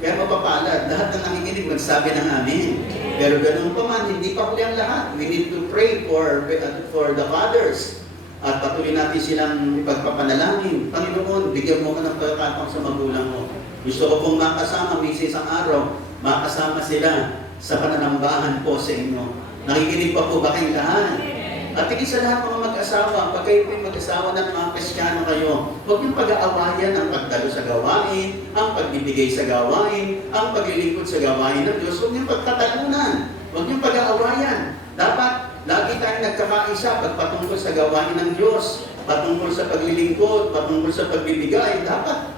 Kaya mapapalad. Lahat ng nakikinig magsabi ng amin. Pero ganun pa man, hindi pa huli ang lahat. We need to pray for the fathers. At patuloy natin silang ipagpapanalangin. Panginoon, bigyan mo ka ng pagkakataon sa magulang mo. Gusto ko pong makasama, minsan isang araw, makasama sila sa pananambahan po sa inyo. Nakikinig pa po ba kayong lahat? At higit sa lahat mga mag-asawa, pag kayo po mag-asawa ng mga Kristiyano kayo, huwag niyong pag-aawayan ang pagdalo sa gawain, ang pagbibigay sa gawain, ang paglilingkod sa gawain ng Diyos. Huwag niyong pagtatalunan. Huwag niyong pag-aawayan. Dapat, lagi tayong nagkakaisa pagpatungkol sa gawain ng Diyos, patungkol sa paglilingkod, patungkol sa pagbibigay. Dapat,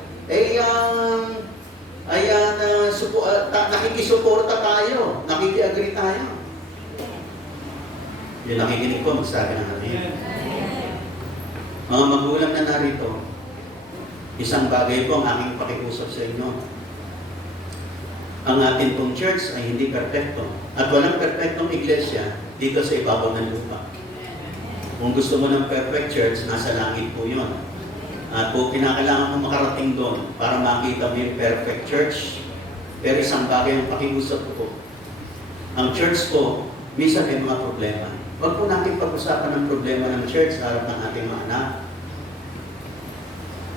nakikisuporta tayo, nakikiagree tayo. Yung nakikinig ko, magsabi ng amin. Mga magulang na narito, isang bagay po ang aking pakiusap sa inyo. ang atin pong church ay hindi perfecto. At walang perfectong iglesia dito sa ibabaw ng lupa. Kung gusto mo ng perfect church, nasa langit po yun. At kung kinakailangan mo makarating doon para makita mo yung perfect church, pero isang bagay ang pakiusap ko po. Ang church po, minsan may mga problema. Huwag po natin pag-usapan ng problema ng church sa harap ng ating mga anak.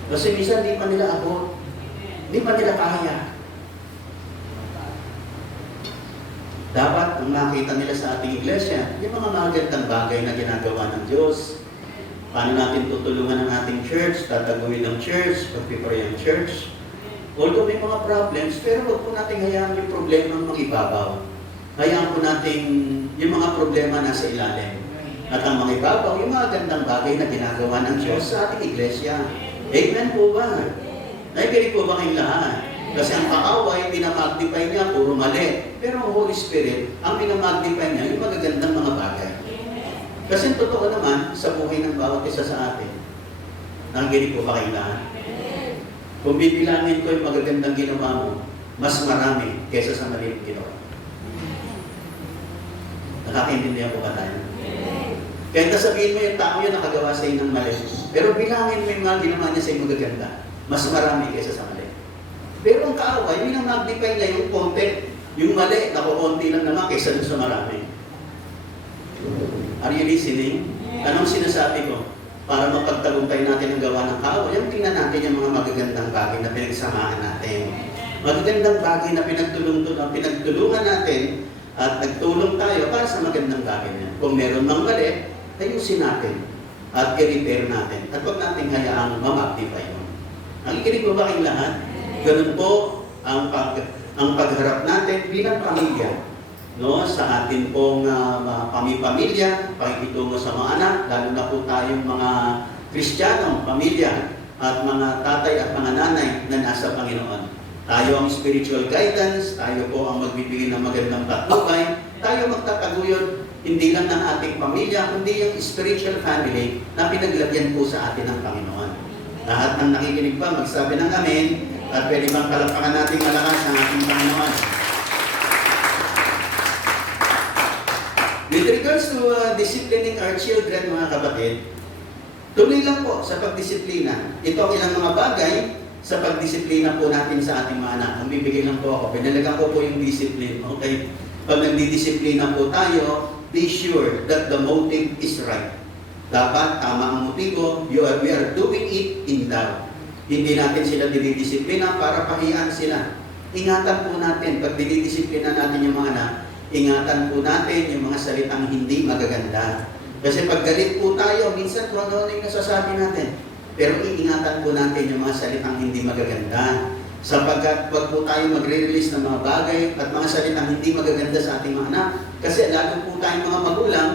Kasi minsan di pa nila abot. Di pa nila kaya. Dapat ang makita nila sa ating iglesia, yung mga magandang bagay na ginagawa ng Diyos. Paano natin tutulungan ang ating church, tataguin ang church, pag-prepare ang church. Although may mga problems, pero huwag po natin hayaan yung problema ang mag-ibabaw. Hayaan po natin yung mga problema nasa ilalim. At ang mga ibabaw, yung mga gandang bagay na ginagawa ng Diyos sa ating iglesia. Amen po ba? Nakikinig po ba kayong lahat? Kasi ang kaaway, pinamagnify niya, puro mali. Pero ang Holy Spirit, ang pinamagnify niya, yung magagandang mga bagay. Kasi totoo naman, sa buhay ng bawat isa sa atin, nakikinig po ba kayong lahat? Kung bibilangin ko yung magagandang ginawa mo, mas marami kaysa sa maliit ginawa. Nakakaintindihan po ba tayo? Kaya sabihin mo yung tao yun nakagawa sa iyo ng mali. Pero bilangin mo yung mga ginawa niya sa iyo magaganda, mas marami kaysa sa mali. Pero ang kaaway, yung nag-magnify na yung konti, yung mali, nakukunti lang naman kaysa dun sa marami. Are you listening? Anong sinasabi ko? Para mapagtagumpay natin ang gawa ng kaaway, yung tingnan natin yung mga magagandang bagay na pinagsamahan natin. Magagandang bagay na pinagtulungan natin at nagtulong tayo para sa magandang bagay niya. Kung meron mang mali, ayusin natin at i-repair natin. At huwag natin hayaang ma-magnify yun. Nakikinig mo ba kayong lahat? Ganun po ang pagharap natin bilang pamilya. No? Sa atin pong pamilya, pakikitungo sa mga anak, lalo na po tayong mga Kristiyanong pamilya at mga tatay at mga nanay na nasa Panginoon. Tayo ang spiritual guidance, tayo po ang magbibigay ng magandang patnubay, tayo magtataguyod hindi lang ng ating pamilya, kundi yung spiritual family na pinaglagyan po sa atin ng Panginoon. Lahat ng nakikinig pa, magsabi ng amen, at pwede bang palapakan natin malakas ang ating Panginoon. With regards to disciplining our children, mga kapatid, tuloy lang po sa pagdisiplina. Ito ang ilang mga bagay sa pagdisiplina po natin sa ating mga anak. Ang bibigay lang po ako, pinalagan ko po yung discipline. Okay? Pag nagdidisiplina po tayo, be sure that the motive is right. Dapat tama ang motibo, we are doing it in love. Hindi natin sila dinidisiplina para pahiyaan sila. Ingatan po natin, pag dinidisiplina natin yung mga anak, ingatan po natin yung mga salitang hindi magaganda. Kasi pag galit po tayo, minsan kung ano yung nasasabi natin. Pero iingatan po natin yung mga salitang hindi magaganda. Sapagkat wag po tayo magre-release ng mga bagay at mga salitang hindi magaganda sa ating mga anak. Kasi lalo po tayong mga magulang,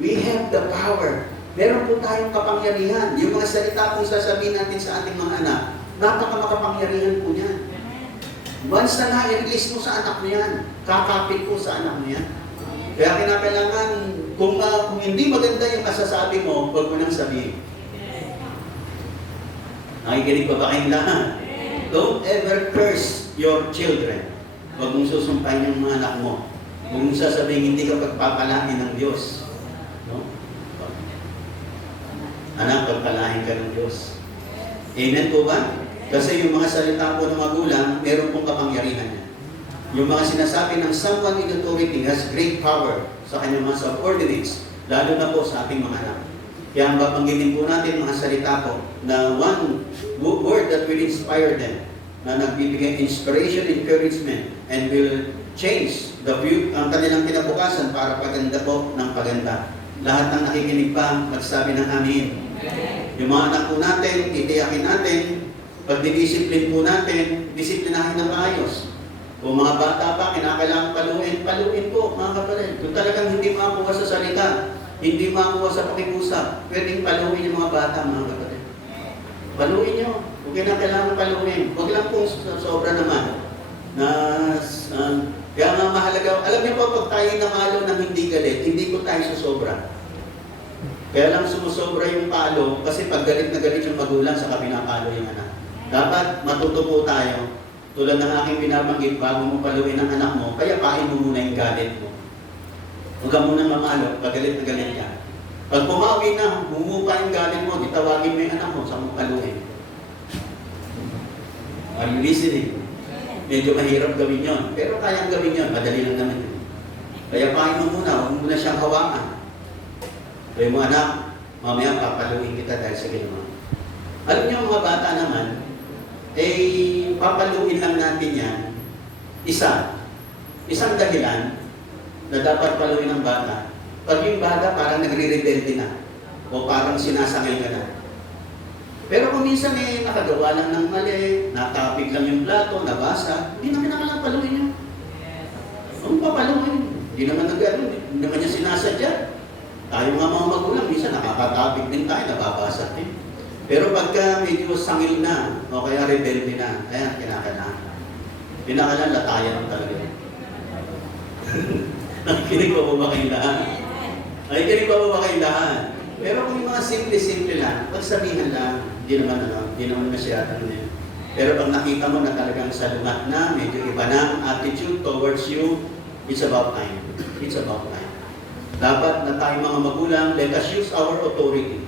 we have the power. Meron po tayong kapangyarihan. Yung mga salita kung sasabihin natin sa ating mga anak, napaka-makapangyarihan po yan. Once na na-release mo sa anak mo yan, kakapit po sa anak mo yan. Kaya kinakailangan, kung hindi maganda yung kasasabi mo, huwag mo nang sabihin. Nakikinig ba kayong lahat? Don't ever curse your children. Huwag mong susumpahin yung mga anak mo. Huwag mong sasabihin, hindi ka pagpapalain ng Diyos. No? Anak, pagpalain ka ng Diyos. Amen po ba? Kasi yung mga salita po ng magulang, meron pong kapangyarihan niya. Yung mga sinasabi ng someone in authority has great power sa kanyang mga subordinates, lalo na po sa ating mga anak. Kaya ang babanggitin po natin mga salita po na one word that will inspire them, na nagbibigay inspiration, encouragement, and will change the view, ang kanilang kinabukasan para paganda po ng paganda. Lahat ng nakikinig pa, magsabi ng amin. Yung mga anak po natin, itiyakin natin, pag didisiplin po natin, disiplinahin ng maayos. Kung mga bata pa, kinakailangan paluin po, mga kapatid. Kung talagang hindi makakuha sa salita, hindi makakuha sa pakikusap, pwedeng paluin yung mga bata, mga kapatid. Paluin nyo. Kung kinakailangan paluin. Huwag lang pong sobra naman. Kaya nga mahalaga, alam niyo po, pag tayo namalo ng hindi galit, hindi po tayo susobra. Kaya lang sumusobra yung palo, kasi pag galit na galit yung magulang, saka pinapalo yung anak. Dapat matuto po tayo Tulad ng aking binabanggit, bago mo paluin ang anak mo, kaya pain mo muna yung galit mo. Huwag ka muna mamalo, pagalit na galit ka. Pag pumawi na, humupa yung galit mo, di tawagin mo yung anak mo, saan mo paluin. Are you listening? Medyo mahirap gawin yon, pero kayang gawin yon, madali lang naman yun. Kaya pain mo muna, huwag muna siyang hawakan. Kaya mo anak, mamaya papaluin kita dahil sa ginawa. Alam niyo mga bata naman, papaluin lang natin yan, isang dahilan na dapat paluin ng bata. Pag yung bata parang nagre-rebelde na, o parang sinasangay ka na. Pero kung minsan nakagawa lang ng mali, natapig lang yung plato, nabasa, hindi naman nakalang paluin yun. Kung papaluin, hindi naman nag-ano, hindi naman niya sinasadya. Tayo nga mga magulang, minsan nakakatapig din tayo, nababasa din. Pero pagka medyo sangil na, o kaya rebelde na, ayan, kinakalaan. Kinakalaan, latayan ang talaga. Nakikinig pa ba kayong lahat? Nakikinig pa ba kayong lahat? Pero kung yung mga simple-simple lang, pagsabihan lang, hindi naman masyadong yun. Pero pag nakita mo na talagang salungat na, medyo iba na ang attitude towards you, it's about time. It's about time. Dapat na tayo mga magulang, let us use our authority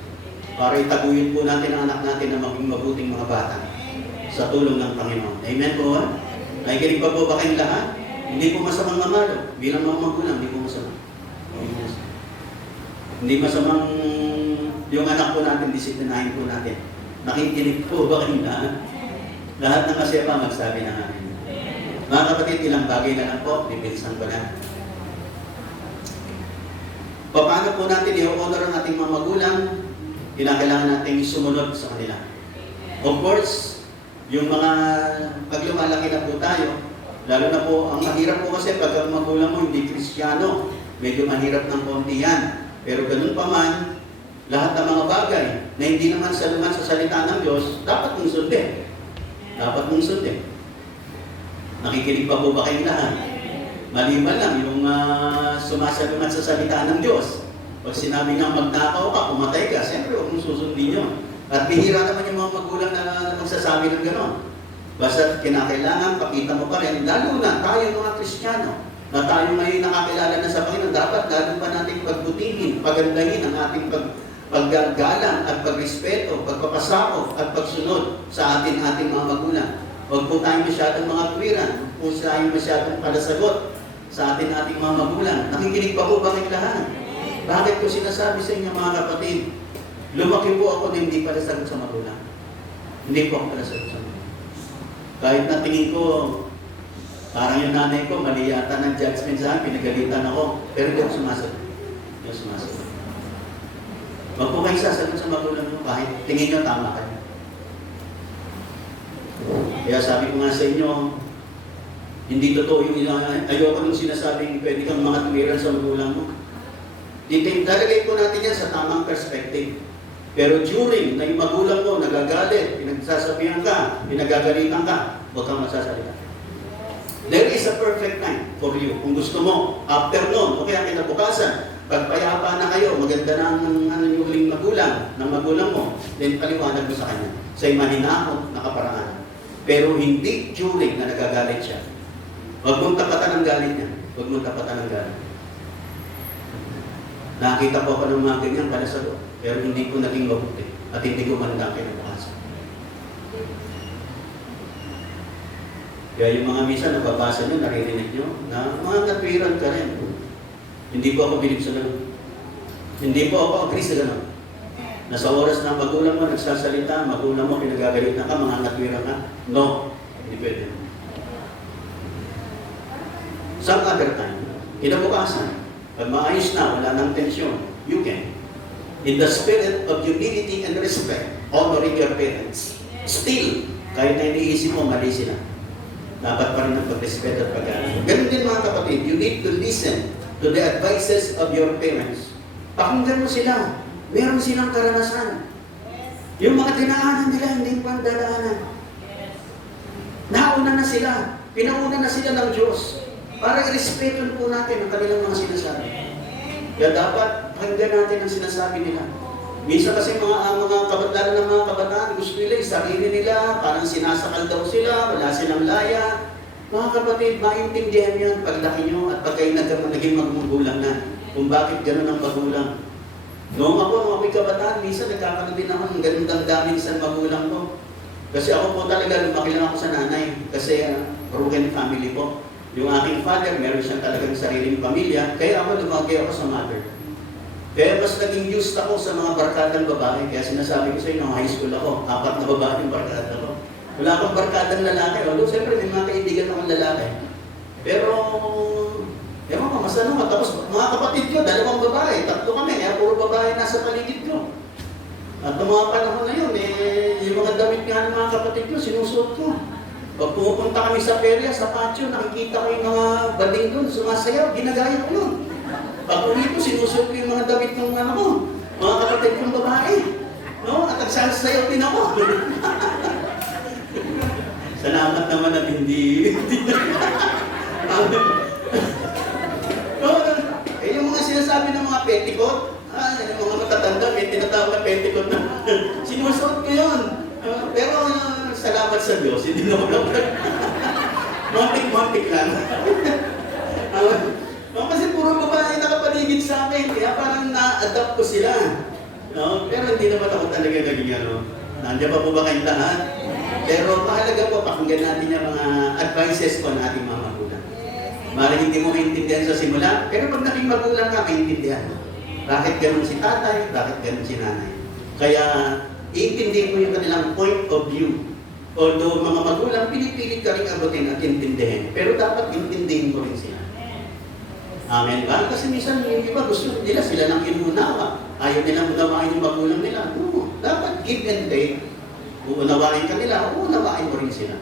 para itaguyod po natin ang anak natin na maging mabuting mga bata sa tulong ng Panginoon. Amen po ba? Nakikinig pa po ba kayong lahat? Hindi po masamang mamalo. Bilang mga magulang, hindi po masamang. Hindi masamang yung anak po natin, disiplinahin po natin. Nakikinig po ba kayong lahat? Lahat ng kasepa magsabi na namin. Mga kapatid, ilang bagay na lang po, bibilisan ko na. Paano po natin i-honor ang ating mga magulang? Kinakailangan natin sumunod sa kanila. Of course, yung mga pag lumalaki na po tayo, lalo na po, ang mahirap po kasi pag ang magulang mo hindi Kristiyano, medyo mahirap ng konti yan. Pero ganun pa man, lahat ng mga bagay na hindi naman salungat sa salita ng Diyos, dapat mong sundin. Dapat mong sundin. Nakikinig pa po ba kayong lahat? Maliban lang yung sumasalungat sa salita ng Diyos. Pag sinabi nga magnakaw ka, pumatay ka, siyempre huwag mong susundin yun. At bihira naman yung mga magulang na magsasabi ng gano'n. Basta kinakailangan, pakita mo pa rin, lalo na tayo mga Kristiyano, na tayo ngayon nakakilala na sa Panginoon, dapat lalo pa natin pagbutihin, pagandahin ang ating paggalang at pagrespeto, pagpapasakop at pagsunod sa ating mga magulang. Huwag po tayo masyadong mga tuwiran, huwag po tayo masyadong palasagot sa ating mga magulang. Nakikinig pa po ba kayong lahat? Bakit ko sinasabi sa inyo mga kapatid? Lumaki po ako na hindi palasagot sa magulang. Hindi po ako palasagot sa magulang. Kahit na tingin ko, parang yung nanay ko, mali yata ng judgment sa akin, pinagalitan ako, pero hindi ako sumasagot. Hindi ako sumasagot. Huwag po kayong sasagot sa magulang mo, kahit tingin nyo tama kayo. Kaya sabi ko nga sa inyo, hindi totoo yung ayoko nung sinasabing pwede kang mga tumiran sa magulang mo. Dalagay po natin yan sa tamang perspective. Pero during na yung magulang mo nagagalit, pinagsasabihan ka, pinagagalitan ka, huwag kang magsasalita. There is a perfect time for you. Kung gusto mo, after noon, o kaya kinabukasan, pagpayapa na kayo, maganda na ang yung huling magulang, ng magulang mo, then paliwanag mo sa kanya. Sa mahinahon na kaparaan. Pero hindi during na nagagalit siya. Huwag mong tapatan ang galit niya. Huwag mong tapatan ang galit. Nakita po ako ng mga ganyan pala sa loob. Pero hindi ko naging mabuti. At hindi ko mandang kinabukasan. Kaya yung mga misa nababasa nyo, naririnig nyo, na mga natwiran ka rin. Hindi po ako bilib sa ganun. Hindi po ako agree sa ganun. Nasa oras ng magulang mo, nagsasalita, magulang mo, pinagagalitan ka, mga natwiran ka. No, hindi pwede. Some other time, kinabukasan, pag maayos na, wala ng tensyon, you can. In the spirit of humility and respect, honoring your parents. Still, kahit na iniisip mo, mali sila. Dapat pa rin ang pag-respeto at pag-aaral. Ganun din mga kapatid, you need to listen to the advices of your parents. Pakinggan mo sila. Meron silang karanasan. Yung mga dinaanan nila, hindi pa ang dadaanan. Nauna na sila. Pinauna na sila ng Diyos. Para i-respeto po natin ang kanilang mga sinasabi. Kaya dapat pakinggan natin ang sinasabi nila. Minsan kasi mga kabataan ng mga kabataan, gusto nila, sarili nila, parang sinasakal daw sila, wala silang laya. Mga kapatid, maintindihan yan paglaki nyo at pag kayo naging magmagulang na, kung bakit gano'n ang magulang. Noong nung ako'y kabataan, minsan nagkakaroon din ako ng ganun damdamin sa magulang ko. Kasi ako po talaga, lumaki lang ako sa nanay. Kasi broken family po. Yung aking father, meron siyang talagang sariling pamilya. Kaya ako lumaki ako sa mother. Kaya mas naging used ako sa mga barkadang babae. Kaya sinasabi ko sa inyo, nung high school ako, 4 na babae yung barkada ko. Wala akong barkadang lalaki. Although siyempre may mga kaibigan akong lalaki. Pero, ewan ko, mas ano, tapos mga kapatid ko, 2 babae, 3 kami. Kaya puro babae nasa paligid ko. At noong mga panahon na yun, yung mga damit nga ng mga kapatid ko, sinusuot ko. Pag pumupunta kami sa perya, sa patio, nakikita ko yung mga bading doon, sumasayaw, ginagaya ko yun. Pag uwi ko, sinusuot ko yung mga damit ng mga kapatid kong babae. No? At nagsasayaw din ako. Salamat naman at hindi. Yung mga sinasabi ng mga petticoat, yung mga matatanda, may tinatawag na petticoat na sinusuot ko yun. Pero salamat sa Diyos, hindi naman ako. Montik-montik lang. Kasi puro babae nakapaligid sa akin, kaya parang na-adapt ko sila. No? Pero hindi naman ako talaga naging nandiyan pa po ba kayong lahat? Pero mahalaga po, pakinggan natin yung mga advices po ng ating mga magulang. Maaaring hindi mo maintindihan sa simula, pero pag naging magulang ka, maintindihan mo. Bakit ganun si tatay, bakit ganun si nanay. Kaya, iintindihin mo yung kanilang point of view. Although mga magulang, pinipilit ka rin abutin at intindihin. Pero dapat intindihin mo rin sila. Amen ba? Kasi minsan yung iba gusto nila sila lang inuunawa. Ayaw nilang unawain yung magulang nila. No, dapat give and take. Uunawain ka nila, uunawain mo rin sila.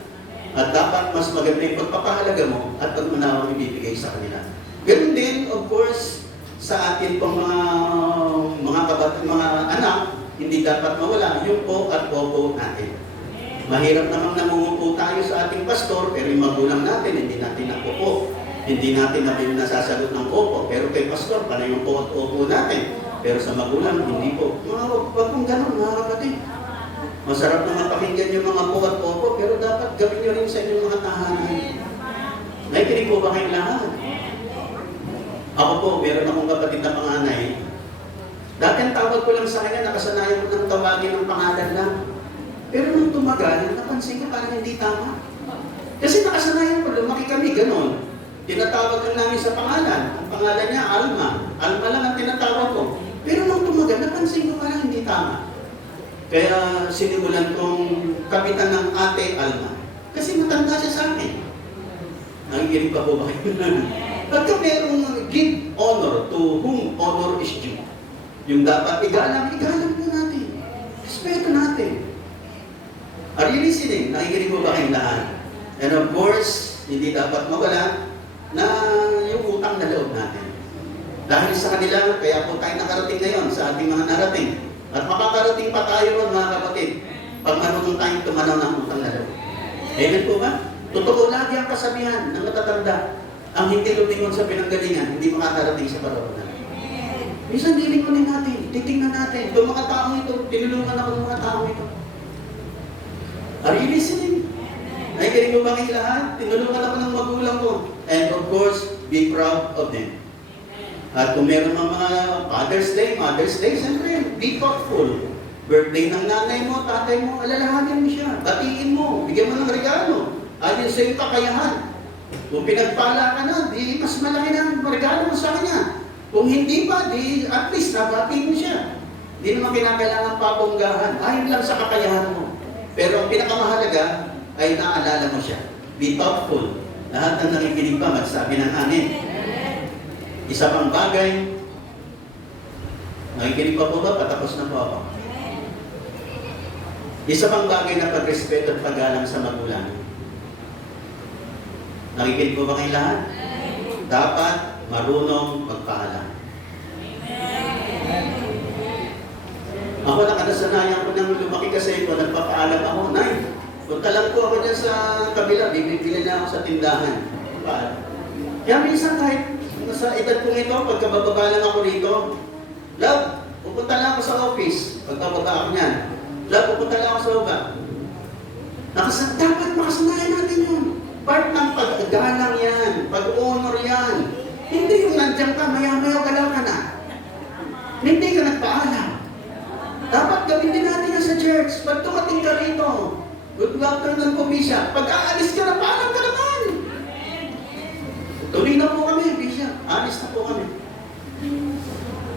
At dapat mas maganda yung pagpapahalaga mo at pag-unawang ibibigay sa kanila. Ganun din, of course, sa atin pong mga anak, hindi dapat mawala yung po at opo natin. Mahirap namang namumupo tayo sa ating pastor, pero yung magulang natin, hindi natin napupo. Hindi natin nasasagot ng opo, pero kay pastor, panay yung po at opo natin. Pero sa magulang, hindi po. Wag pong ganun, mga kapatid. Masarap naman pakinggan yung mga po at opo, pero dapat gawin nyo rin sa inyong mga tahanan. Nakikinig po ba kayong lahat? Ako po, meron akong kapatid na panganay. Dati ang tawag ko lang sa kanya, nakasanayan ko ng tawagin ng pangalan lang. Pero nung tumagal, napansin ko parang hindi tama. Kasi nakasanayan ko, lumaki kami, ganon. Tinatawag lang namin sa pangalan. Ang pangalan niya, Alma. Alma lang ang tinatawag ko. Pero nung tumagal, napansin ko parang hindi tama. Kaya sinimulan kong kapitan ng Ate Alma. Kasi matanda siya sa akin. Nakikinig pa po ba kayo? Pagka merong give honor to whom honor is due. Yung dapat igalang po natin. Respeto natin. Are you listening? Nakikinig po ba kayong lahat? And of course, hindi dapat mawala na yung utang na loob natin. Dahil sa kanila, kaya po tayo nakarating ngayon sa ating mga narating. At makakarating pa tayo ron, mga kapatid, pag marunong tayong tumanaw ng utang na loob. Amen po ba? Totoo lagi ang kasabihan ng matatanda. Ang hindi lumingon sa pinanggalingan, hindi makakarating sa paroonan. Minsan dilingunin natin, titingnan natin. Itong mga tao ito, tinulungan ako ng mga tao ito. Are you listening? Ay, galing mo ba kayo lahat? Tinulungan ako ng magulang ko. And of course, be proud of them. At kung meron mga Father's Day, siyempre, be thoughtful. Birthday ng nanay mo, tatay mo, alalahanin mo siya. Batiin mo, bigyan mo ng regalo. Ayon sa iyong kakayahan. Kung pinagpala ka na, di mas malaki na regalo mo sa kanya. Kung hindi pa, di at least nabati mo siya. Di naman kinakailangan pabonggahan. Ayon lang sa kakayahan mo. Pero ang pinakamahalaga ay naalala mo siya. Be thoughtful. Lahat ng nakikinig pa, magsabi ng amin. Isa pang bagay, nakikinig pa po ba? Patapos na po ako. Isa pang bagay na pagrespeto at paggalang sa magulang. Nakikinig po ba kayo lahat? Dapat marunong magpaalam. Ako nakadasanayan ko nang lumaki kasi ito, nagpapaalam ako. Nay, punta lang po ako dyan sa kabila, bibili na ako sa tindahan. Paalam. Kaya minsan kahit sa edad kong ito, pagkabababa lang ako rito, love, pupunta lang ako sa office. Pagkababa ako niyan. Pupunta lang ako sa baba. Dapat makasanayan natin yun. Part ng pag-galang yan, pag-honor yan. Hindi yung nandiyan ka, maya-maya galaw ka na. Hindi ka nagpaalam. Dapat gawin din natin yan sa church. Pag tumating ka rito, good afternoon po, Bishop. Pag aalis ka na, paalam ka naman. Tuloy na po kami, Bishop. Alis na po kami.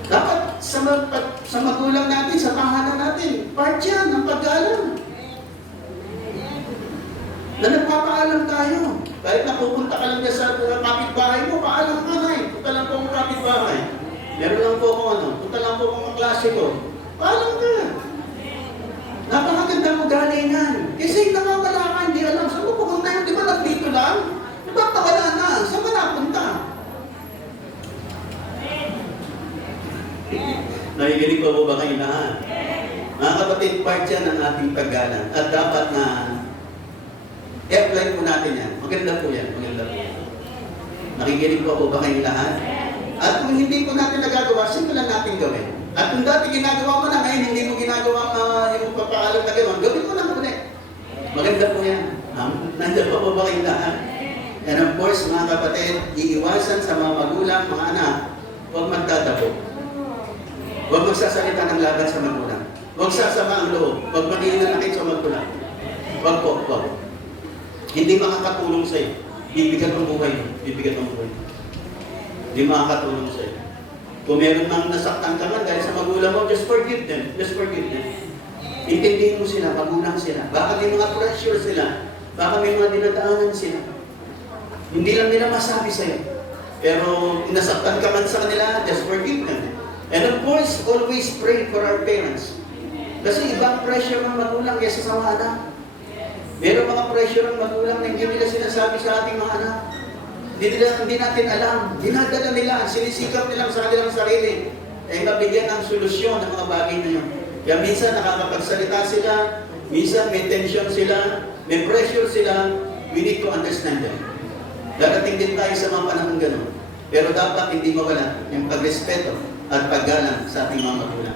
Dapat sa magulang natin, sa tahanan natin, part yan ng pag-aalam. Na nagpapaalam tayo. Kahit napupunta ka lang dyan sa kapitbahay mo, paalam ka na eh. Punta lang po akong kapitbahay. Meron lang po akong punta lang po akong klase ko. Paalam ka. Napakaganda mo galingan. Kasi nakawala ka, hindi alam. Saan mo pupunta yun? Di ba nandito lang? Di ba nawala na? Saan ka napunta? Nakikinig pa po ba kayo lahat? Mga kapatid, part yan ng ating paggalang. At dapat na i-apply po natin yan. Maganda po yan. Maganda po yan. Nakikinig po ba kayo lahat? At kung hindi po natin nagagawa, simple lang natin gawin. At kung dati ginagawa mo na, ngayon hindi mo ginagawa yung papaalam na gano'n, gawin mo na ulit. Maganda po yan. Nandiyan pa po ba kayo lahat? And of course, mga kapatid, iiwasan sa mga magulang, mga anak, huwag magdadabo. Huwag magsasalita ng laban sa magulang. Huwag sasama ang loob. Huwag mag-iinanakit sa magulang. Huwag po, huwag. Hindi makakatulong sa'yo. Bibigat ang buhay mo. Bibigat ang buhay mo. Hindi makakatulong sa'yo. Kung meron mang nasaktan ka man dahil sa magulang mo, just forgive them. Just forgive them. Intindihin mo sila, magulang sila. Baka may mga pressure sila. Baka may mga dinadaanan sila. Hindi lang nila masabi sa'yo. Pero nasaktan ka man sa kanila, just forgive them. And of course, always pray for our parents. Kasi ibang pressure ng magulang kaysa sa mga anak. Meron mga pressure ng magulang na hindi nila sinasabi sa ating mga anak. Hindi natin alam. Dinadala nila, sinisikap nila sa kanilang sarili. Eh, mabigyan ng solusyon ng mga bagay na yun. Kaya minsan nakakapagsalita sila, minsan may tension sila, may pressure sila. We need to understand them. Darating din tayo sa mga panahon gano'n. Pero dapat hindi mawala yung pagrespeto at paggalang sa ating mga magulang.